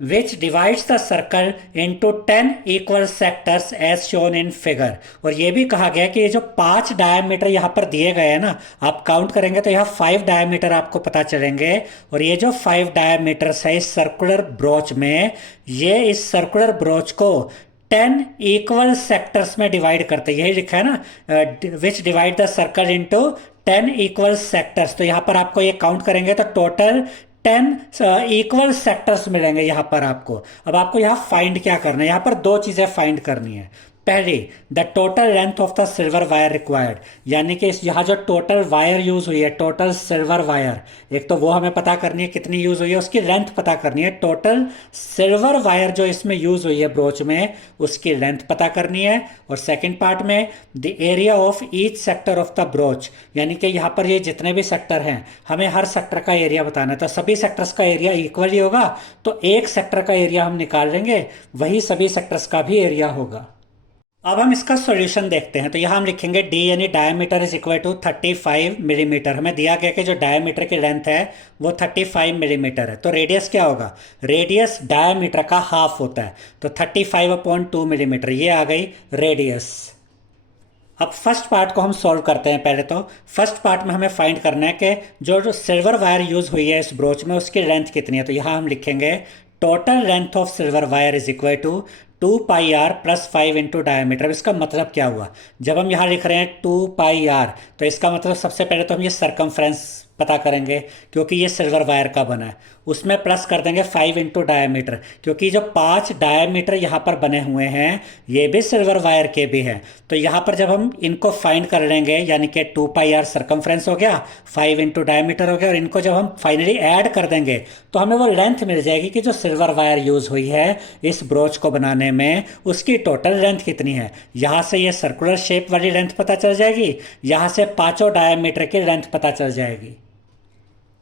which divides the circle into 10 equal sectors as shown in figure। और ये भी कहा गया कि ये जो 5 डायमीटर यहाँ पर दिए गए हैं ना, आप काउंट करेंगे तो यहाँ 5 डायमीटर आपको पता चलेंगे, और ये जो 5 डायमीटर्स है इस सर्कुलर ब्रोच में, ये इस सर्कुलर ब्रोच को 10 इक्वल सेक्टर्स में डिवाइड करते हैं। यही लिखा है ना, विच divide the circle into 10 equal sectors. तो यहाँ पर आपको ये काउंट करेंगे तो टोटल 10 इक्वल सेक्टर्स मिलेंगे यहाँ पर आपको। अब आपको यहाँ फाइंड क्या करना है, यहाँ पर दो चीजें फाइंड करनी है। पहली, the total length of the silver wire required, यानी कि यहाँ जो टोटल वायर यूज हुई है, टोटल सिल्वर वायर, एक तो वो हमें पता करनी है कितनी यूज हुई है, उसकी लेंथ पता करनी है। टोटल सिल्वर वायर जो इसमें यूज हुई है ब्रोच में, उसकी लेंथ पता करनी है। और सेकंड पार्ट में the area of each sector of the broach, यानी कि यहाँ पर ये जितने भी सेक्टर हैं हमें हर सेक्टर का एरिया बताना है। तो सभी सेक्टर्स का एरिया इक्वली होगा, तो एक सेक्टर का एरिया हम निकाल लेंगे, वही सभी सेक्टर्स का भी एरिया होगा। अब हम इसका सॉल्यूशन देखते हैं। तो यहाँ हम लिखेंगे d यानी diameter is equal to 35 millimetre. हमें दिया गया कि जो डायमीटर की लेंथ है वो 35 मिलीमीटर है। तो रेडियस क्या होगा, रेडियस डायमीटर का हाफ होता है, तो 35/2 मिलीमीटर ये आ गई रेडियस। अब फर्स्ट पार्ट को हम सॉल्व करते हैं। पहले तो फर्स्ट पार्ट में हमें फाइंड करना है कि जो सिल्वर वायर यूज हुई है इस ब्रोच में उसकी लेंथ कितनी है। तो यहाँ हम लिखेंगे total length of silver wire is equal to 2 pi r plus 5 into diameter. इसका मतलब क्या हुआ, जब हम यहाँ लिख रहे हैं 2 पाई आर, तो इसका मतलब सबसे पहले तो हम ये सरकमफ्रेंस पता करेंगे क्योंकि ये सिल्वर वायर का बना है, उसमें प्लस कर देंगे 5 इंटू डायमीटर, क्योंकि जो 5 डायमीटर यहाँ पर बने हुए हैं ये भी सिल्वर वायर के भी हैं। तो यहाँ पर जब हम इनको फाइंड कर लेंगे, यानी कि 2 पाई आर सरकमफ्रेंस हो गया, 5 इंटू डायमीटर हो गया, और इनको जब हम फाइनली ऐड कर देंगे तो हमें वो लेंथ मिल जाएगी कि जो सिल्वर वायर यूज हुई है इस ब्रोच को बनाने में उसकी टोटल लेंथ कितनी है। यहाँ से ये सर्कुलर शेप वाली लेंथ पता चल जाएगी, यहाँ से पाँचों डायमीटर की लेंथ पता चल जाएगी।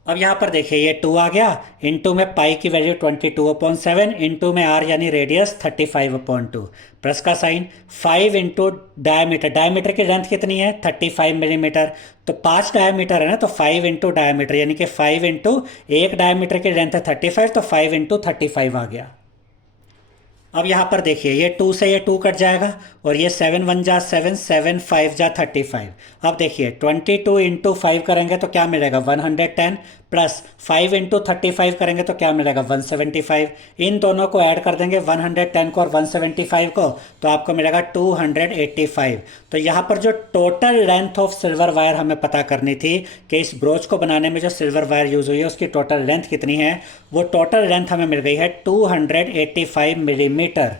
अब यहाँ पर देखिए ये 2 आ गया, इनटू में पाई की वैल्यू 22/7, इनटू में आर यानी रेडियस 35/2, प्लस का साइन 5 इंटू डायमीटर। डायमीटर की लेंथ कितनी है 35 मिलीमीटर, तो 5 डायमीटर है ना, तो 5 इंटू डायमीटर यानी कि 5 इंटू एक डायमीटर की लेंथ है 35, तो 5 इंटू 35 आ गया। अब यहाँ पर देखिए ये 2 से ये 2 कट जाएगा और ये 7 1 जा 7, 7 5 जा 35। अब देखिए 22 इंटू 5 करेंगे तो क्या मिलेगा 110, प्लस 5 इंटू 35 करेंगे तो क्या मिलेगा 175। इन दोनों को ऐड कर देंगे 110 को और 175 को, तो आपको मिलेगा 285। तो यहाँ पर जो total length of silver wire हमें पता करनी थी कि इस ब्रोच को बनाने में जो सिल्वर वायर यूज हुई है उसकी टोटल लेंथ कितनी है, वो टोटल लेंथ हमें मिल गई है 285 मिलीमीटर।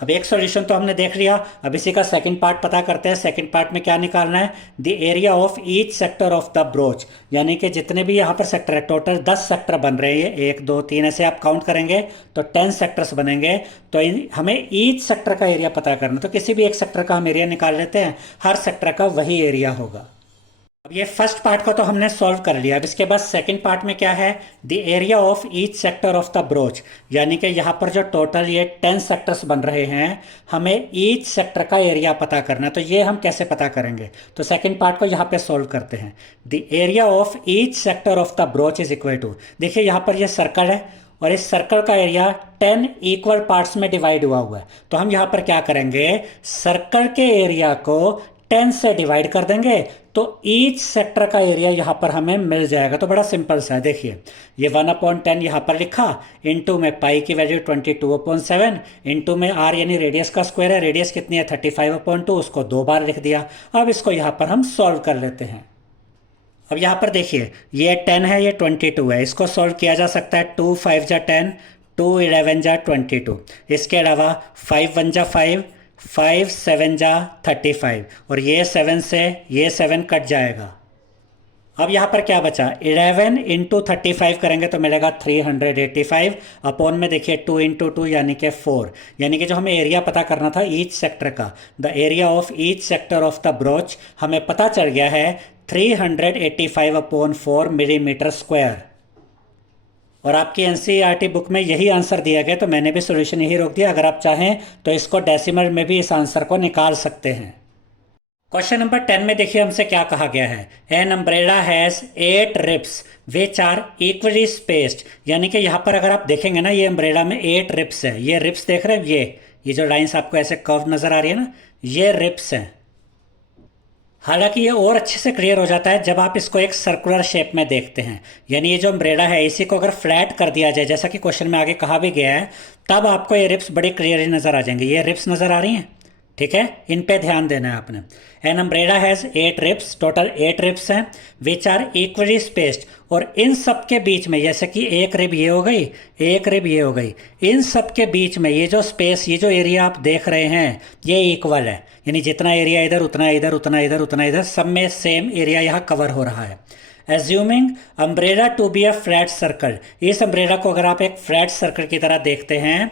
अब एक सॉल्यूशन तो हमने देख लिया, अब इसी का सेकंड पार्ट पता करते हैं। सेकंड पार्ट में क्या निकालना है, the area of each sector of the broach, यानी कि जितने भी यहाँ पर सेक्टर है, टोटल 10 सेक्टर बन रहे हैं, 1 2 3 ऐसे आप काउंट करेंगे तो 10 सेक्टर्स बनेंगे। तो हमें ईच सेक्टर का एरिया पता करना, तो किसी भी एक सेक्टर का हम एरिया निकाल लेते हैं, हर सेक्टर का वही एरिया होगा। अब ये फर्स्ट पार्ट को तो हमने सॉल्व कर लिया। अब इसके बाद सेकंड पार्ट में क्या है, the area of each sector of the broach, यानी कि यहाँ पर जो टोटल ये 10 सेक्टर्स बन रहे हैं, हमें ईच सेक्टर का एरिया पता करना है। तो ये हम कैसे पता करेंगे, तो सेकंड पार्ट को यहाँ पे सॉल्व करते हैं। The area of each sector of the brooch is equal to, देखिए यहाँ पर ये सर्कल है और इस सर्कल का एरिया 10 इक्वल पार्ट्स में डिवाइड हुआ है। तो हम यहाँ पर क्या करेंगे, सर्कल के एरिया को 10 से डिवाइड कर देंगे तो ईच सेक्टर का एरिया यहाँ पर हमें मिल जाएगा। तो बड़ा सिंपल सा है, देखिए ये 1/10 यहाँ पर लिखा, इनटू में पाई की वैल्यू 22/7, इनटू में आर यानी रेडियस का स्क्वायर है, रेडियस कितनी है 35/2, उसको 2 बार लिख दिया। अब इसको यहाँ पर हम सॉल्व कर लेते हैं। अब यहाँ पर देखिए ये 10 है, ये 22 है, इसको सॉल्व किया जा सकता है। 2 5 जा 10, 2 11 जा 22, इसके अलावा 5 1 जा 5, 5 7 जा 35, और ये 7 से ये 7 कट जाएगा। अब यहाँ पर क्या बचा, 11 इंटू 35 करेंगे तो मिलेगा 385, अपॉन में देखिए 2 इंटू 2 यानी कि 4, यानी कि जो हमें एरिया पता करना था ईच सेक्टर का, the area of each sector of the broach, हमें पता चल गया है 385/4 मिलीमीटर स्क्वायर। और आपकी एनसीईआरटी बुक में यही आंसर दिया गया, तो मैंने भी सॉल्यूशन यही रोक दिया। अगर आप चाहें तो इसको डेसिमल में भी इस आंसर को निकाल सकते हैं। क्वेश्चन नंबर 10 में देखिए हमसे क्या कहा गया है, an umbrella has 8 ribs which are equally spaced, यानी कि यहाँ पर अगर आप देखेंगे ना, ये अम्ब्रेला में 8 रिप्स है। ये रिप्स देख रहे हैं, ये जो लाइंस आपको ऐसे कर्व नजर आ रही है ना, ये रिप्स हैं। हालांकि ये और अच्छे से क्लियर हो जाता है जब आप इसको एक सर्कुलर शेप में देखते हैं, यानी ये जो अम्ब्रेला है इसी को अगर फ्लैट कर दिया जाए, जैसा कि क्वेश्चन में आगे कहा भी गया है, तब आपको ये रिप्स बड़ी क्लियरली नजर आ जाएंगे। ये रिप्स नजर आ रही हैं, ठीक है, इन पे ध्यान देना है आपने। An umbrella has 8 ribs, total 8 ribs हैं, विच आर इक्वली स्पेस्ड, और इन सब के बीच में, जैसे कि एक रिब ये हो गई, एक रिब ये हो गई, इन सब के बीच में ये जो स्पेस, ये जो एरिया आप देख रहे हैं, ये इक्वल है, यानी जितना एरिया इधर उतना इधर, उतना इधर उतना इधर, सब में सेम एरिया यहाँ कवर हो रहा है। Assuming umbrella to be a flat circle, इस अम्ब्रेला को अगर आप एक फ्लैट सर्कल की तरह देखते हैं,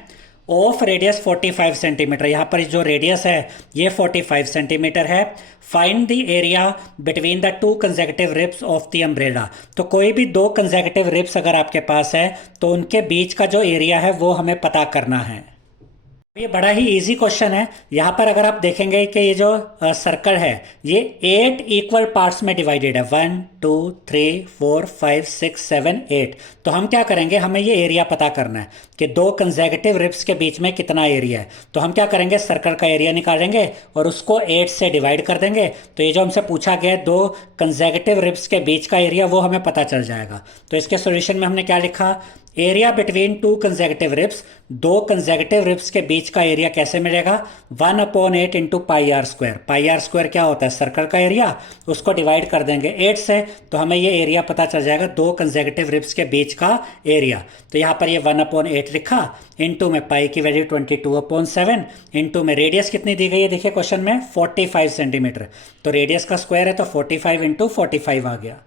ऑफ रेडियस 45 सेंटीमीटर, यहाँ पर जो रेडियस है ये 45 सेंटीमीटर है। Find the area between the 2 consecutive ribs of the umbrella, तो कोई भी 2 कंसेक्यूटिव रिब्स अगर आपके पास है तो उनके बीच का जो एरिया है वो हमें पता करना है। ये बड़ा ही इजी क्वेश्चन है। यहाँ पर अगर आप देखेंगे कि ये जो सर्कल है ये 8 इक्वल पार्ट्स में डिवाइडेड है, 1 2 3 4 5 6 7 8। तो हम क्या करेंगे, हमें ये एरिया पता करना है कि 2 कंसेक्यूटिव रिब्स के बीच में कितना एरिया है। तो हम क्या करेंगे, सर्कल का एरिया निकालेंगे और उसको 8 से डिवाइड कर देंगे। तो ये जो हमसे पूछा गया है 2 कंसेक्यूटिव रिब्स के बीच का एरिया, वो हमें पता चल जाएगा। तो इसके सोल्यूशन में हमने क्या लिखा, area between 2 consecutive ribs, 2 consecutive ribs के बीच का एरिया कैसे मिलेगा, 1/8 into pi are square. Pi are square क्या होता है, सर्कल का एरिया, उसको डिवाइड कर देंगे 8 से, तो हमें ये एरिया पता चल जाएगा 2 कंसेक्यूटिव रिब्स के बीच का एरिया। तो यहाँ पर ये 1/8 लिखा, इनटू में पाई की वैल्यू 22/7, इनटू में रेडियस कितनी दी गई है, देखिए क्वेश्चन में 45 सेंटीमीटर, तो रेडियस का स्क्वायर है तो 45 इंटू 45 आ गया।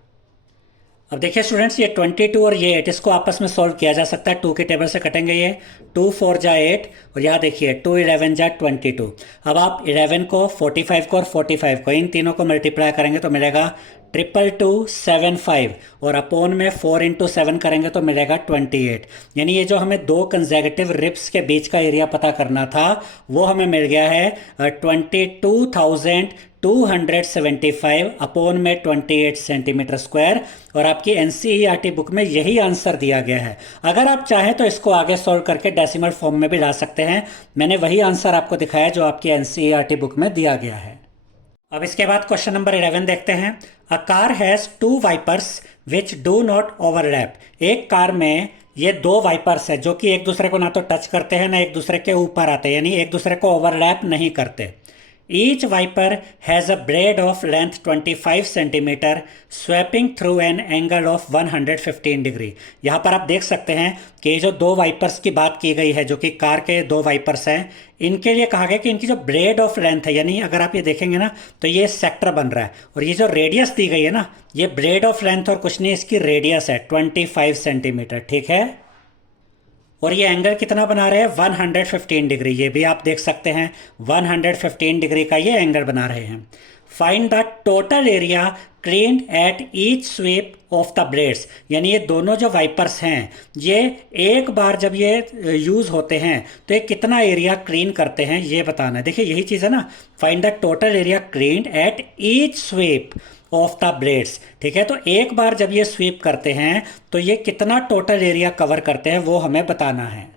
अब देखिए स्टूडेंट्स, ये 22 और ये 8 इसको आपस में सॉल्व किया जा सकता है। 2 के टेबल से कटेंगे, ये 2 4 जा 8, और यहाँ देखिए 2 11 जा 22। अब आप 11 को 45 को और 45 को इन तीनों को मल्टीप्लाई करेंगे तो मिलेगा 22275, और अपॉन में 4 इंटू 7 करेंगे तो मिलेगा 28। यानी ये जो हमें 2 कंसेक्यूटिव रिब्स के बीच का एरिया पता करना था वो हमें मिल गया है 22,000 275 अपॉन में 28 सेंटीमीटर स्क्वायर। और आपकी एनसीईआरटी बुक में यही आंसर दिया गया है। अगर आप चाहें तो इसको आगे सॉल्व करके डेसिमल फॉर्म में भी ला सकते हैं। मैंने वही आंसर आपको दिखाया जो आपकी एनसीईआरटी बुक में दिया गया है। अब इसके बाद क्वेश्चन नंबर 11 देखते हैं। A car has 2 wipers which do not overlap. एक कार में ये 2 वाइपर्स है जो कि एक दूसरे को ना तो टच करते हैं ना एक दूसरे के ऊपर आते हैं, यानी एक दूसरे को ओवरलैप नहीं करते। Each wiper has a blade of length 25 centimetre sweeping through an angle of 115 degree. यहाँ पर आप देख सकते हैं कि ये जो 2 वाइपर्स की बात की गई है जो कि कार के 2 वाइपर्स हैं, इनके लिए कहा गया कि इनकी जो ब्लेड ऑफ लेंथ है, यानी अगर आप ये देखेंगे ना तो ये सेक्टर बन रहा है, और ये जो रेडियस दी गई है ना, ये ब्लेड ऑफ लेंथ और कुछ नहीं, इसकी रेडियस है 25 सेंटीमीटर। ठीक है, और ये एंगल कितना बना रहे हैं 115 डिग्री। ये भी आप देख सकते हैं 115 डिग्री का ये एंगल बना रहे हैं। Find the total area cleaned at each sweep of the blades. यानी ये दोनों जो वाइपर्स हैं ये एक बार जब ये यूज़ होते हैं तो ये कितना एरिया क्लीन करते हैं ये बताना है। देखिए यही चीज़ है ना, find the total area cleaned at each sweep of the blades. ठीक है, तो एक बार जब ये स्वीप करते हैं तो ये कितना टोटल एरिया कवर करते हैं वो हमें बताना है।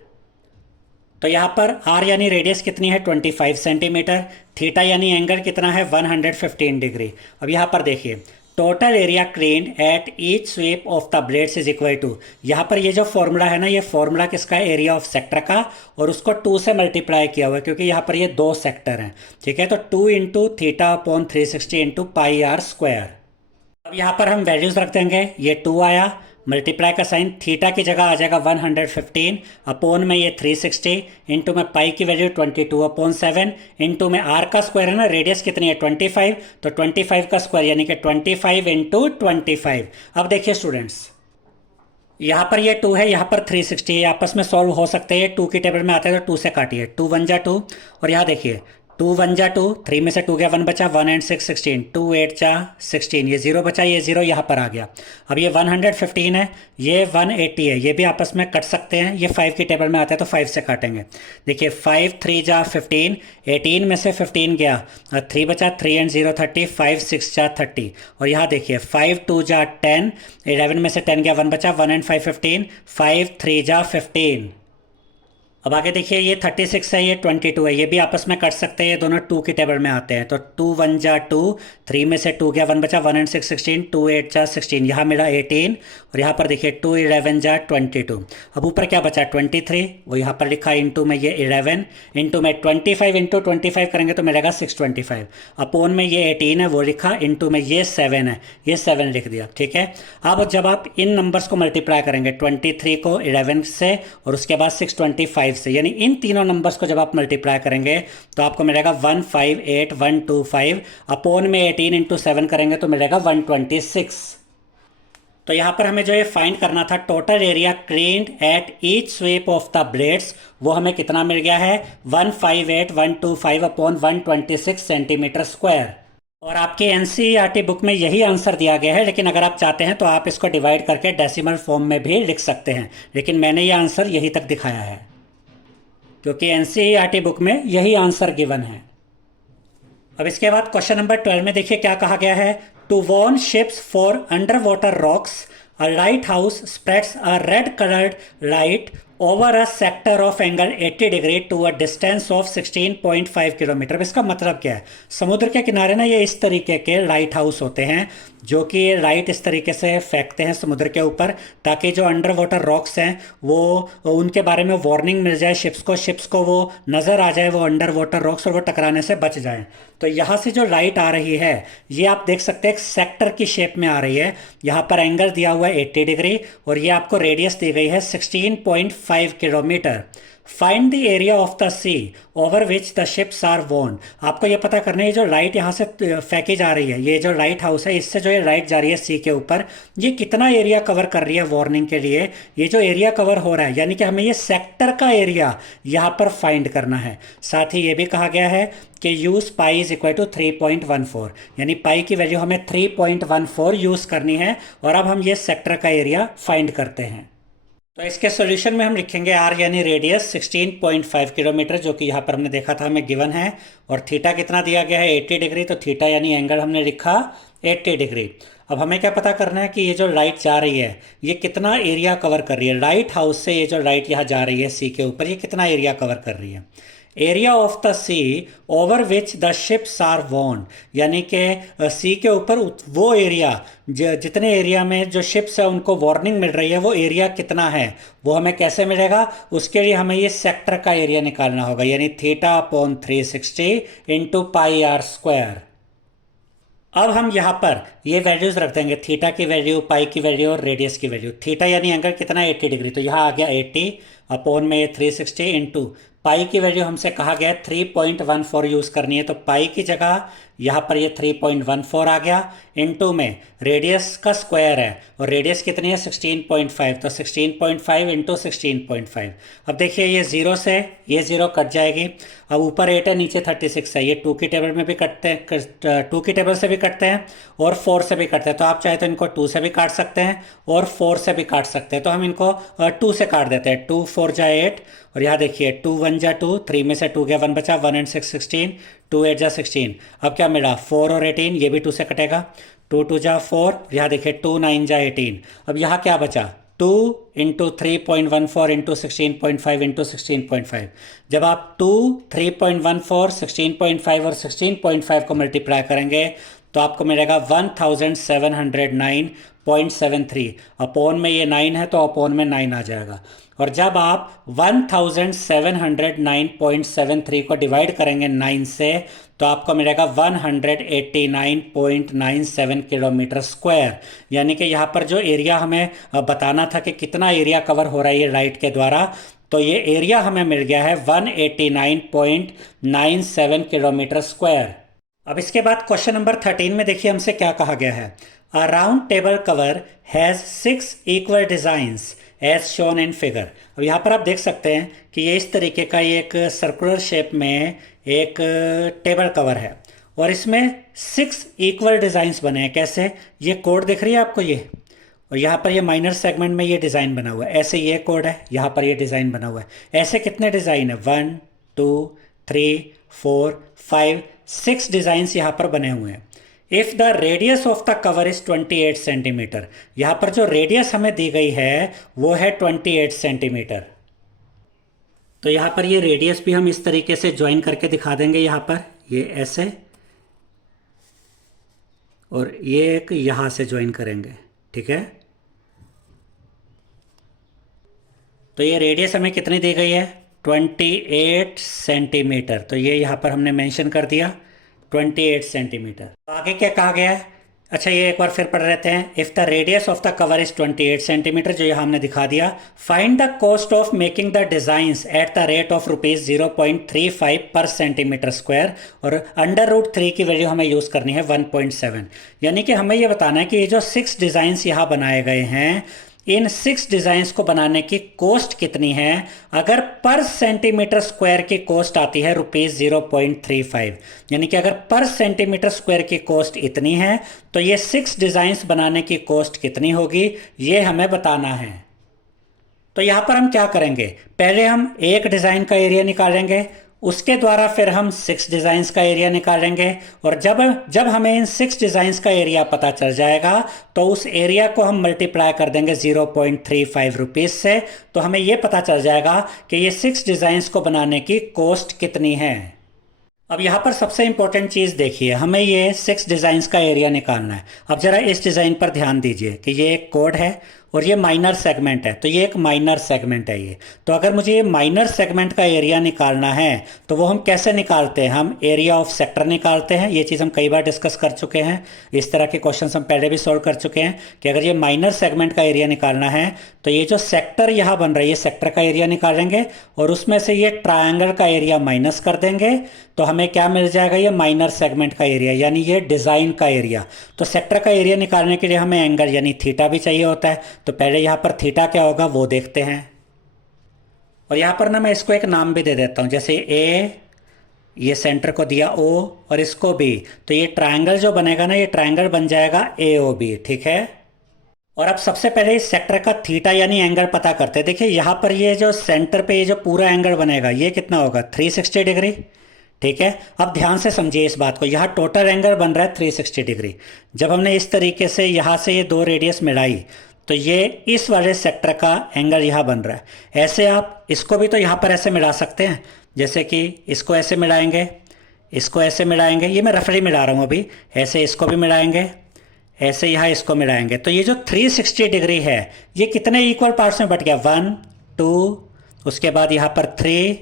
तो यहाँ पर आर यानी रेडियस कितनी है 25 सेंटीमीटर, थीटा यानी एंगल कितना है 115 डिग्री। अब यहाँ पर देखिए total area cleaned at each sweep of the blades is equal to, यहाँ पर ये जो फॉर्मूला है ना, ये फॉर्मूला किसका है एरिया ऑफ सेक्टर का, और उसको 2 से मल्टीप्लाई किया हुआ है क्योंकि यहाँ पर ये 2 सेक्टर हैं। ठीक है, तो 2 into theta upon 360 into pi are square. अब यहाँ पर हम वैल्यूज रख देंगे, ये 2 आया, मल्टीप्लाई का साइन, थीटा की जगह आ जाएगा 115 अपॉन में ये 360 इंटू में पाई की वैल्यू 22 अपॉन 7 इंटू में आर का स्क्वायर है ना, रेडियस कितनी है 25, तो 25 का स्क्वायर यानी कि 25 इंटू 25। अब देखिए स्टूडेंट्स, यहाँ पर ये 2 है, यहाँ पर 360 है, आपस में सॉल्व हो सकते हैं। 2 की टेबल में आते हैं तो 2 से काटिए, 2 1 जा 2, और यहाँ देखिए 2 1 जा 2, 3 में से 2 गया 1 बचा, 1 एंड 6 16, 2 8 जा 16, ये 0 बचा, ये 0 यहाँ पर आ गया। अब ये 115 है, ये 180 है, ये भी आपस में कट सकते हैं, ये 5 की टेबल में आता है तो 5 से काटेंगे। देखिए 5 3 जा 15, 18 में से 15 गया, 3 बचा, 3 एंड 0 30, 5 6 जा 30, और यहाँ देखिए 5 2 जा 10, 11 में से 10 गया 1 बचा, 1 एंड 5 15, 5 3 जा 15। अब आगे देखिए ये 36 है, ये 22 है, ये भी आपस में कट सकते हैं, ये दोनों 2 की टेबल में आते हैं, तो 2 1 जा 2, 3 में से 2 गया 1 बचा, 1 एंड 6 16, 2 8 जा 16, यहाँ मिला 18, और यहाँ पर देखिए 2 11 जा 22। अब ऊपर क्या बचा 23, वो यहाँ पर लिखा इंटू में ये 11 इंटू में 25 इंटू 25 करेंगे तो मिलेगा 625 अपॉन में ये 18 है वो लिखा, इंटू में ये 7 है, ये 7 लिख दिया। ठीक है, अब जब आप इन नंबर्स को मल्टीप्लाई करेंगे 23 को 11 से और उसके बाद 625 से, यानी इन तीनों नंबर्स को जब आप मल्टीप्लाई करेंगे तो आपको मिलेगा 158125 अपॉन में 18 इंटू 7 करेंगे तो मिलेगा 126। तो यहां पर हमें जो ये फाइंड करना था total area cleaned at each sweep of the blades, वो हमें कितना मिल गया है 158125 अपॉन 126 सेंटीमीटर स्क्वायर। और आपके एनसीईआरटी बुक में यही आंसर दिया गया है, लेकिन अगर आप चाहते हैं तो आप इसको डिवाइड करके डेसिमल फॉर्म में भी लिख सकते हैं, लेकिन मैंने ये आंसर यही तक दिखाया है क्योंकि एनसीईआरटी बुक में यही आंसर गिवन है। अब इसके बाद क्वेश्चन नंबर 12 में देखिए क्या कहा गया है। To warn ships for underwater rocks a lighthouse spreads a red coloured light over a sector of angle 80 degree to a distance of 16.5 kilometre. इसका मतलब क्या है, समुद्र के किनारे ना ये इस तरीके के लाइट हाउस होते हैं जो कि लाइट इस तरीके से फेंकते हैं समुद्र के ऊपर ताकि जो अंडर वाटर रॉक्स हैं वो उनके बारे में वार्निंग मिल जाए शिप्स को वो नज़र आ जाए वो अंडर वाटर रॉक्स और वो टकराने से बच जाए। तो यहाँ से जो लाइट आ रही है ये आप देख सकते हैं एक सेक्टर की शेप में आ रही है। यहाँ पर एंगल दिया हुआ है 80 डिग्री और ये आपको रेडियस दी गई है 16.5 kilometre. Find the area of the sea over which the ships are warned. आपको ये पता करना है ये जो लाइट यहाँ से फेंकी जा रही है, ये जो लाइट हाउस है इससे जो ये लाइट जा रही है सी के ऊपर, ये कितना एरिया कवर कर रही है वार्निंग के लिए। ये जो एरिया कवर हो रहा है यानी कि हमें ये सेक्टर का एरिया यहाँ पर फाइंड करना है। साथ ही ये भी कहा गया है कि use pi is equal to 3.14, यानी पाई की वैल्यू हमें 3.14 यूज करनी है। और अब हम ये सेक्टर का एरिया फाइंड करते हैं। तो इसके सॉल्यूशन में हम लिखेंगे आर यानी रेडियस 16.5 किलोमीटर, जो कि यहाँ पर हमने देखा था हमें गिवन है, और थीटा कितना दिया गया है 80 डिग्री, तो थीटा यानी एंगल हमने लिखा 80 डिग्री। अब हमें क्या पता करना है कि ये जो लाइट जा रही है ये कितना एरिया कवर कर रही है। लाइट हाउस से ये जो लाइट यहाँ जा रही है सी के ऊपर, ये कितना एरिया कवर कर रही है। Area of the sea over which the ships are warned, यानी कि सी के ऊपर वो एरिया, जितने एरिया में जो शिप्स है उनको वार्निंग मिल रही है, वो एरिया कितना है, वो हमें कैसे मिलेगा। उसके लिए हमें ये सेक्टर का एरिया निकालना होगा, यानी theta upon 360 into pi are square. अब हम यहाँ पर ये वैल्यूज रख देंगे, थीटा की वैल्यू, पाई की वैल्यू और रेडियस की वैल्यू। थीटा यानी एंगल कितना 80 डिग्री, तो यहाँ आ गया 80 अपॉन में ये 360 इंटू पाई की वैल्यू हमसे कहा गया 3.14 यूज़ करनी है, तो पाई की जगह यहाँ पर ये 3.14 आ गया, इनटू में रेडियस का स्क्वायर है, और रेडियस कितनी है 16.5, तो 16.5 इंटू 16.5। अब देखिए ये जीरो से ये जीरो कट जाएगी। अब ऊपर 8 है, नीचे 36 है, ये 2 की टेबल में भी कटते हैं, 2 की टेबल से भी कटते हैं और 4 से भी कटते हैं। तो आप चाहे तो इनको 2 से भी काट सकते हैं और 4 से भी काट सकते हैं, तो हम इनको 2 से काट देते हैं। 2 4 जा 8, और यहाँ देखिए 2 1 जा 2, 3 में से 2 गया 1 बचा, 1 एंड 6 16, 2 8 जा 16। अब क्या मिला 4 और 18, ये भी 2 से कटेगा, 2 2 जा 4, यहाँ देखिए 2 9 जा 18। अब यहाँ क्या बचा 2 इंटू 3.14 इंटू 16.5 इंटू 16.5। जब आप 2 3.14 16.5 और 16.5 को मल्टीप्लाई करेंगे तो आपको मिलेगा 1709.73। अपॉन में ये 9 है तो अपॉन में 9 आ जाएगा, और जब आप 1709.73 को डिवाइड करेंगे 9 से तो आपको मिलेगा 189.97 किलोमीटर स्क्वायर। यानी कि यहाँ पर जो एरिया हमें बताना था कि कितना एरिया कवर हो रहा है ये लाइट के द्वारा, तो ये एरिया हमें मिल गया है 189.97 किलोमीटर स्क्वायर। अब इसके बाद क्वेश्चन नंबर 13 में देखिए हमसे क्या कहा गया है। A round table cover has 6 equal designs as shown in figure. अब यहाँ पर आप देख सकते हैं कि ये इस तरीके का ये एक सर्कुलर शेप में एक टेबल कवर है, और इसमें 6 इक्वल डिज़ाइंस बने हैं। कैसे, ये कोड दिख रही है आपको ये, और यहाँ पर ये माइनर सेगमेंट में ये डिज़ाइन बना हुआ है, ऐसे ये कोड है, यहाँ पर ये डिज़ाइन बना हुआ है। ऐसे कितने डिज़ाइन है 1 2 3 4 5 6 डिज़ाइंस यहाँ पर बने हुए हैं। If the radius of the cover is 28 centimetre, यहाँ पर जो रेडियस हमें दी गई है वो है 28 सेंटीमीटर। तो यहाँ पर ये रेडियस भी हम इस तरीके से ज्वाइन करके दिखा देंगे, यहाँ पर ये ऐसे, और ये एक यहाँ से ज्वाइन करेंगे, ठीक है। तो ये रेडियस हमें कितनी दी गई है 28 सेंटीमीटर, तो ये यहाँ पर हमने मेंशन कर दिया 28 सेंटीमीटर। तो आगे क्या कहा गया है, अच्छा ये एक बार फिर पढ़ लेते हैं। If the radius of the cover is 28 centimetre, जो यहाँ हमने दिखा दिया। Find the cost of making the designs at the rate of ₹0.35 पर सेंटीमीटर स्क्वायर, और √3 की वैल्यू हमें यूज़ करनी है 1.7। यानी कि हमें ये बताना है कि ये जो 6 डिज़ाइंस यहाँ बनाए गए हैं, इन 6 डिज़ाइंस को बनाने की कॉस्ट कितनी है। अगर पर सेंटीमीटर स्क्वायर की कॉस्ट आती है ₹0.35, यानी कि अगर पर सेंटीमीटर स्क्वायर की कॉस्ट इतनी है तो ये 6 डिज़ाइंस बनाने की कॉस्ट कितनी होगी, ये हमें बताना है। तो यहाँ पर हम क्या करेंगे, पहले हम एक डिज़ाइन का एरिया निकालेंगे, उसके द्वारा फिर हम 6 डिज़ाइंस का एरिया निकालेंगे, और जब हमें इन 6 डिज़ाइंस का एरिया पता चल जाएगा तो उस एरिया को हम मल्टीप्लाई कर देंगे 0.35 रुपीज़ से, तो हमें यह पता चल जाएगा कि ये 6 डिज़ाइंस को बनाने की कॉस्ट कितनी है। अब यहाँ पर सबसे इंपॉर्टेंट चीज़ देखिए, हमें ये 6 डिज़ाइंस का एरिया निकालना है। अब ज़रा इस डिज़ाइन पर ध्यान दीजिए कि ये एक कोड है और ये माइनर सेगमेंट है, तो ये एक माइनर सेगमेंट है ये। तो अगर मुझे ये माइनर सेगमेंट का एरिया निकालना है तो वो हम कैसे निकालते हैं, हम एरिया ऑफ सेक्टर निकालते हैं। ये चीज़ हम कई बार डिस्कस कर चुके हैं, इस तरह के क्वेश्चन हम पहले भी सॉल्व कर चुके हैं कि अगर ये माइनर सेगमेंट का एरिया निकालना है तो ये जो सेक्टर यहाँ बन रहा है ये सेक्टर का एरिया निकालेंगे, और उसमें से ये ट्रायंगल का एरिया माइनस कर देंगे, तो हमें क्या मिल जाएगा, ये माइनर सेगमेंट का एरिया, यानी ये डिज़ाइन का एरिया। तो सेक्टर का एरिया निकालने के लिए हमें एंगल यानी थीटा भी चाहिए होता है, तो पहले यहाँ पर थीटा क्या होगा वो देखते हैं। और यहाँ पर ना मैं इसको एक नाम भी दे देता हूँ, जैसे ए, ये सेंटर को दिया O और इसको B, तो ये ट्रायंगल जो बनेगा ना, ये ट्रायंगल बन जाएगा AOB, ठीक है। और अब सबसे पहले इस सेक्टर का थीटा यानी एंगल पता करते हैं। देखिए यहाँ पर ये जो सेंटर पे ये जो पूरा एंगल बनेगा ये कितना होगा 360 डिग्री। ठीक है, अब ध्यान से समझिए इस बात को, यहाँ टोटल एंगल बन रहा है 360 डिग्री। जब हमने इस तरीके से यहाँ से ये दो रेडियस मिलाई तो ये इस वाले सेक्टर का एंगल यहाँ बन रहा है। ऐसे आप इसको भी तो यहाँ पर ऐसे मिला सकते हैं, जैसे कि इसको ऐसे मिलाएंगे, इसको ऐसे मिलाएंगे, ये मैं रफली मिला रहा हूँ अभी, ऐसे इसको भी मिलाएंगे, ऐसे यहाँ इसको मिलाएंगे। तो ये जो 360 डिग्री है ये कितने इक्वल पार्ट्स में बट गया, 1 2, उसके बाद यहाँ पर 3।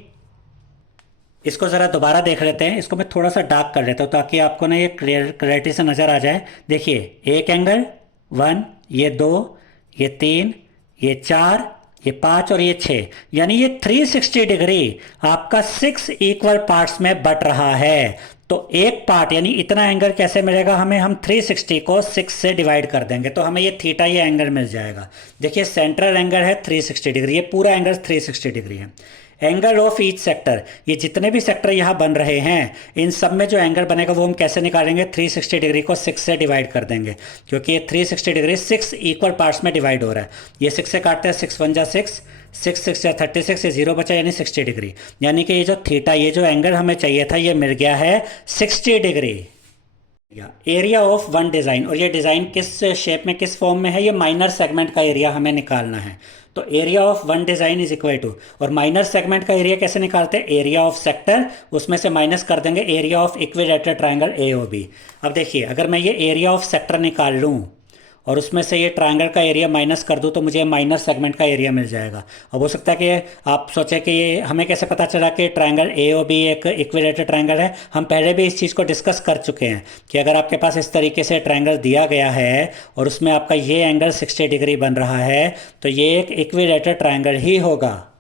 इसको ज़रा दोबारा देख लेते हैं, इसको मैं थोड़ा सा डार्क कर लेता हूँ ताकि आपको ना ये क्लैरिटी से नज़र आ जाए। देखिए एक एंगल 1, ये 2, ये 3, ये 4, ये 5 और ये 6, यानी ये 360 डिग्री आपका 6 इक्वल पार्ट्स में बट रहा है। तो एक पार्ट यानी इतना एंगल कैसे मिलेगा हमें, हम 360 को 6 से डिवाइड कर देंगे तो हमें ये थीटा ये एंगल मिल जाएगा। देखिए सेंट्रल एंगल है 360 डिग्री, ये पूरा एंगल 360 डिग्री है। एंगल ऑफ ईच सेक्टर, ये जितने भी सेक्टर यहाँ बन रहे हैं इन सब में जो एंगल बनेगा वो हम कैसे निकालेंगे, 360 डिग्री को 6 से डिवाइड कर देंगे, क्योंकि ये 360 डिग्री 6 इक्वल पार्ट्स में डिवाइड हो रहा है। ये 6 से काटते हैं, 6 1 जा 6, 6 6 जा 36, ये 0 बचा यानी 60 डिग्री। यानी कि ये जो थीटा ये जो एंगल हमें चाहिए था ये मिल गया है 60 degree. Area of one design, और ये डिज़ाइन किस शेप में किस फॉर्म में है, ये माइनर सेगमेंट का एरिया हमें निकालना है। तो area of one design is equal to, और माइनर सेगमेंट का एरिया कैसे निकालते हैं, एरिया ऑफ सेक्टर, उसमें से माइनस कर देंगे area of equilateral triangle A O B. अब देखिए अगर मैं ये एरिया ऑफ सेक्टर निकाल लूँ और उसमें से ये ट्रायंगल का एरिया माइनस कर दूं तो मुझे माइनर सेगमेंट का एरिया मिल जाएगा। अब हो सकता है कि आप सोचें कि ये हमें कैसे पता चला कि ट्रायंगल ए ओ बी एक इक्विलेटरल ट्रायंगल है। हम पहले भी इस चीज़ को डिस्कस कर चुके हैं कि अगर आपके पास इस तरीके से ट्रायंगल दिया गया है और उसमें आपका ये एंगल 60 डिग्री बन रहा है तो ये एक इक्विलेटरल ट्रायंगल ही होगा।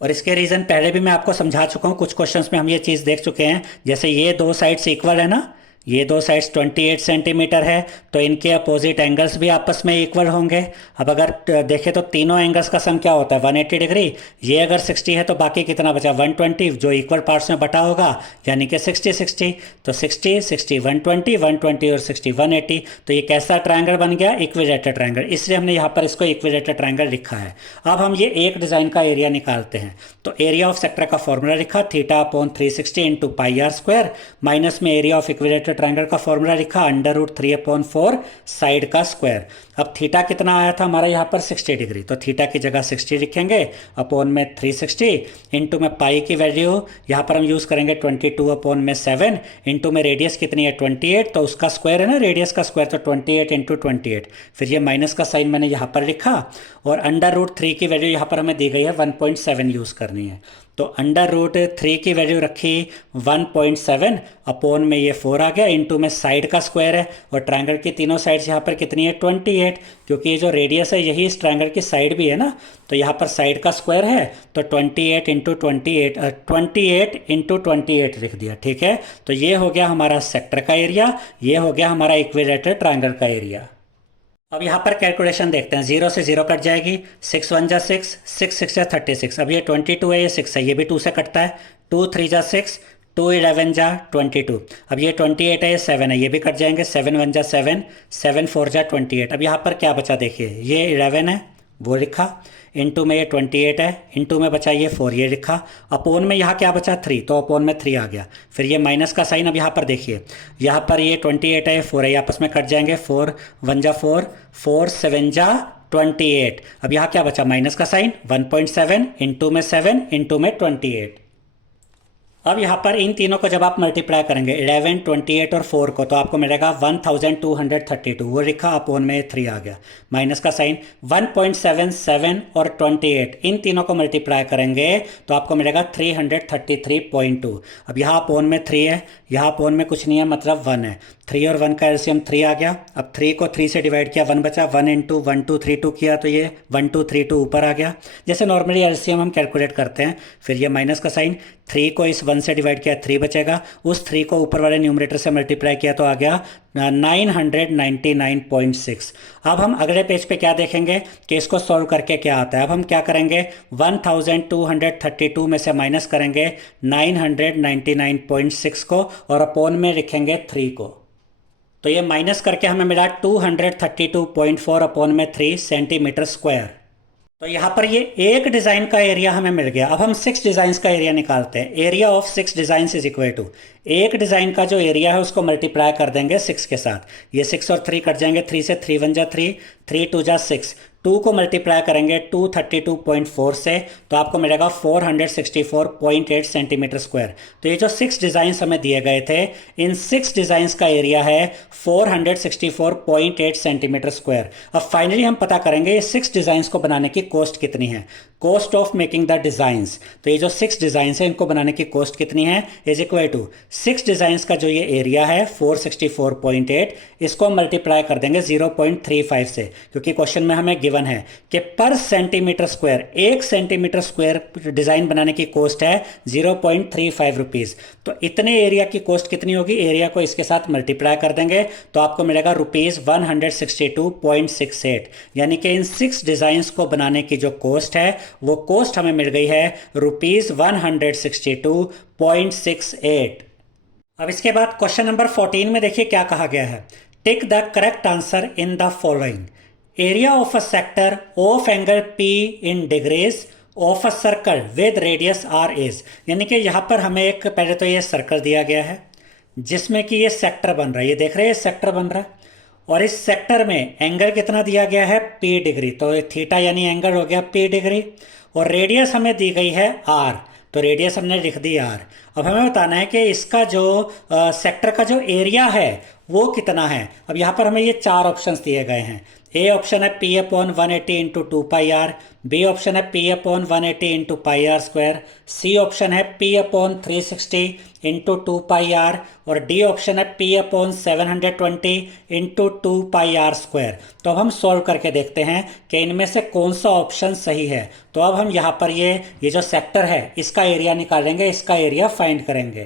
और इसके रीज़न पहले भी मैं आपको समझा चुका हूँ, कुछ क्वेश्चंस में हम ये चीज़ देख चुके हैं। जैसे ये दो साइड्स इक्वल है ना, ये दो साइड्स 28 सेंटीमीटर है तो इनके अपोजिट एंगल्स भी आपस में इक्वल होंगे। अब अगर देखें तो तीनों एंगल्स का सम क्या होता है 180 डिग्री। ये अगर 60 है तो बाकी कितना बचा 120, जो इक्वल पार्ट्स में बटा होगा यानी कि 60 60। तो 60 60 120 120 और 60 180। तो ये कैसा ट्रायंगल बन गया, इक्विलेटरल ट्रायंगल, इसलिए हमने यहाँ पर इसको इक्विलेटरल ट्रायंगल लिखा है। अब हम ये एक डिज़ाइन का एरिया निकालते हैं। तो एरिया ऑफ सेक्टर का फॉर्मूला लिखा theta upon 360 into pi are square, minus में एरिया ऑफ इक्विलेटरल ट्रायंगल का फॉर्मूला लिखा √3/4 साइड का स्क्वायर। अब थीटा कितना आया था हमारा यहाँ पर 60 डिग्री, तो थीटा की जगह 60 लिखेंगे, अपॉन में 360 इंटू में पाई की वैल्यू यहाँ पर हम यूज़ करेंगे 22 अपॉन में 7 इंटू में रेडियस कितनी है 28, तो उसका स्क्वायर है ना रेडियस का स्क्वायर, तो 28 इंटू 28। फिर ये माइनस का साइन मैंने यहाँ पर लिखा और √3 की वैल्यू यहाँ पर हमें दी गई है 1.7 यूज़ करनी है। तो √3 की वैल्यू रखी 1.7, अपॉन में ये 4 आ गया, इंटू में साइड का स्क्वायर है और ट्रायंगल की तीनों साइड्स यहाँ पर कितनी है 28, क्योंकि ये जो रेडियस है यही इस ट्रायंगल की साइड भी है ना, तो यहाँ पर साइड का स्क्वायर है तो 28 इंटू 28 इंटू 28 लिख दिया। ठीक है, तो ये हो गया हमारा सेक्टर का एरिया, ये हो गया हमारा इक्विलेटरल ट्रायंगल का एरिया। अब यहाँ पर कैलकुलेशन देखते हैं, 0 से 0 कट जाएगी, 6 1 जा 6, 6 6 जा 36। अब ये 22 है, ये 6 है, ये भी 2 से कटता है, 2 3 जा 6, 2 11 जा 22। अब ये 28 है, ये 7 है, ये भी कट जाएंगे, 7 1 जा 7, 7 4 जा 28। अब यहाँ पर क्या बचा देखिए, ये 11 है वो लिखा, इंटू में ये 28 है, इंटू में बचा ये 4 ये लिखा, अपोन में यहाँ क्या बचा 3, तो अपोन में 3 आ गया। फिर ये माइनस का साइन, अब यहाँ पर देखिए, यहाँ पर ये 28 है 4 है, आपस में कट जाएंगे, 4 1 जा 4, 4 7 जा 28। अब यहाँ क्या बचा माइनस का साइन, 1.7 इंटू में 7 इंटू में 28। अब यहाँ पर इन तीनों को जब आप मल्टीप्लाई करेंगे 11 28 और 4 को, तो आपको मिलेगा 1232, वो लिखा, अपोन में 3 आ गया, माइनस का साइन, 1.77 और 28 इन तीनों को मल्टीप्लाई करेंगे तो आपको मिलेगा 333.2। अब यहाँ अपोन में 3 है, यहाँ अपोन में कुछ नहीं है मतलब 1 है, 3 और 1 का एलसीएम 3 आ गया। अब 3 को 3 से डिवाइड किया 1 बचा, 1 इंटू 1 2 3 2 किया तो ये 1232 ऊपर आ गया, जैसे नॉर्मली एलसीएम हम कैलकुलेट करते हैं। फिर ये माइनस का साइन, 3 को इस 1 से डिवाइड किया 3 बचेगा, उस 3 को ऊपर वाले न्यूमरेटर से मल्टीप्लाई किया तो आ गया 999.6। अब हम अगले पेज पे क्या देखेंगे कि इसको सॉल्व करके क्या आता है। अब हम क्या करेंगे, 1232 में से माइनस करेंगे 999.6 को और अपोन में लिखेंगे 3 को। तो ये माइनस करके हमें मिला 232.4 अपॉन में 3 सेंटीमीटर स्क्वायर। तो यहाँ पर ये एक डिज़ाइन का एरिया हमें मिल गया। अब हम 6 डिज़ाइंस का एरिया निकालते हैं। Area of 6 designs is equal to, एक डिज़ाइन का जो एरिया है उसको मल्टीप्लाई कर देंगे 6 के साथ। ये 6 और 3 कट जाएंगे, 3 से 3 1 जा 3, 3 2 जा 6, 2 को मल्टीप्लाई करेंगे 232.4 से तो आपको मिलेगा 464.8 सेंटीमीटर स्क्वायर। तो ये जो 6 डिज़ाइंस हमें दिए गए थे, इन 6 डिज़ाइंस का एरिया है 464.8 सेंटीमीटर स्क्वायर। अब फाइनली हम पता करेंगे ये 6 डिज़ाइंस को बनाने की कॉस्ट कितनी है, cost of making the designs. तो ये जो 6 डिज़ाइंस है इनको बनाने की कॉस्ट कितनी है, इज इक्वल टू 6 डिज़ाइंस का जो ये एरिया है 464.8, इसको हम मल्टीप्लाई कर देंगे 0.35 से, क्योंकि क्वेश्चन में हमें गिवन है कि पर centimetre square, 1 centimetre square design बनाने की कॉस्ट है 0.35 रुपीज़। तो इतने एरिया की कॉस्ट कितनी होगी, एरिया को इसके साथ मल्टीप्लाई कर देंगे तो आपको मिलेगा रुपीज़ 162.68। यानी कि इन 6 डिज़ाइंस को बनाने की जो कॉस्ट है वो कॉस्ट हमें मिल गई है रुपीज़ 162.68। अब इसके बाद क्वेश्चन नंबर 14 में देखिए क्या कहा गया है। Tick the correct answer in the following. Area of a sector of angle P in degrees of a circle with radius R is. यानी कि यहाँ पर हमें एक पहले तो ये सर्कल दिया गया है जिसमें कि ये सेक्टर बन रहा है, ये देख रहे हैं सेक्टर बन रहा है, और इस सेक्टर में एंगल कितना दिया गया है P डिग्री, तो थीटा यानी एंगल हो गया P डिग्री, और रेडियस हमें दी गई है R, तो रेडियस हमने लिख दी R। अब हमें बताना है कि इसका जो सेक्टर का जो एरिया है वो कितना है। अब यहाँ पर हमें ये 4 ऑप्शंस दिए गए हैं। ए ऑप्शन है P upon 180 into 2 pi r, B option है P upon 180 into pi are square, C option है P upon 360 into 2 pi r, और डी ऑप्शन है P upon 720 into 2 pi are square. तो अब हम सॉल्व करके देखते हैं कि इनमें से कौन सा ऑप्शन सही है। तो अब हम यहाँ पर ये जो सेक्टर है इसका एरिया निकालेंगे, इसका एरिया फाइंड करेंगे।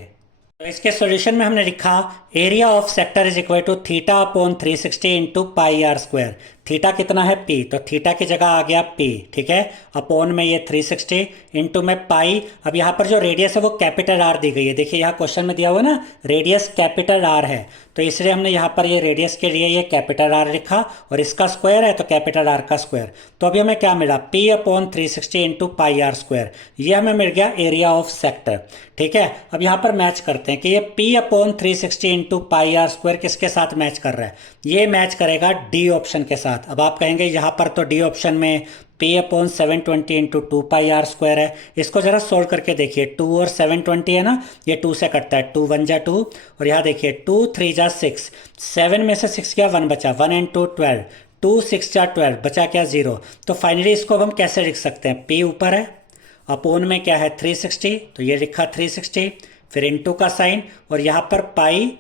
तो इसके सॉल्यूशन में हमने लिखा area of sector is equal to theta upon 360 into pi are square. Theta कितना है P, तो थीटा की जगह आ गया P, ठीक है, अपॉन में ये 360 इंटू में पाई। अब यहाँ पर जो रेडियस है वो कैपिटल R दी गई है। देखिए यहाँ क्वेश्चन में दिया हुआ ना रेडियस कैपिटल R है, तो इसलिए हमने यहाँ पर ये रेडियस के लिए ये कैपिटल R लिखा, और इसका स्क्वायर है तो कैपिटल R का स्क्वायर। तो अभी हमें क्या मिला, P upon 360 into pi are square, ये हमें मिल गया एरिया ऑफ सेक्टर। ठीक है, अब यहाँ पर मैच करते हैं कि ये P upon 360 into pi are square किसके साथ मैच कर रहा है, ये मैच करेगा डी ऑप्शन के साथ। अब आप कहेंगे यहाँ पर तो डी ऑप्शन में P upon 720 into 2 pi are square है, इसको जरा सोल्व करके देखिए। 2 और 720 है ना, ये 2 से कटता है, 2 1 जा 2, और यहाँ देखिए 2 3 जा 6, 7 में से 6 क्या 1 बचा, 1 एंड 2 12, 2 6 जा 12, बचा क्या 0। तो फाइनली इसको अब हम कैसे लिख सकते हैं, P ऊपर है, अपॉन में क्या है 360, तो ये लिखा 360, फिर इंटू का साइन, और यहाँ पर पाई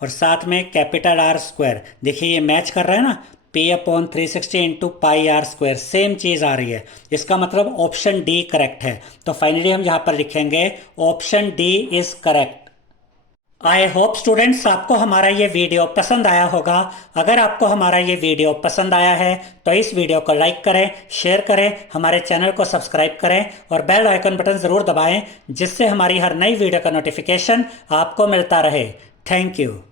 और साथ में कैपिटल आर स्क्वायर। देखिए ये मैच कर रहा है ना, P upon 360 into pi are square, same चीज़ आ रही है। इसका मतलब ऑप्शन डी करेक्ट है। तो फाइनली हम यहाँ पर लिखेंगे option D is correct. I hope students आपको हमारा ये वीडियो पसंद आया होगा। अगर आपको हमारा ये वीडियो पसंद आया है तो इस वीडियो को लाइक करें, शेयर करें, हमारे चैनल को सब्सक्राइब करें और बेल आइकन बटन ज़रूर दबाएं, जिससे हमारी हर नई वीडियो का नोटिफिकेशन आपको मिलता रहे। Thank you.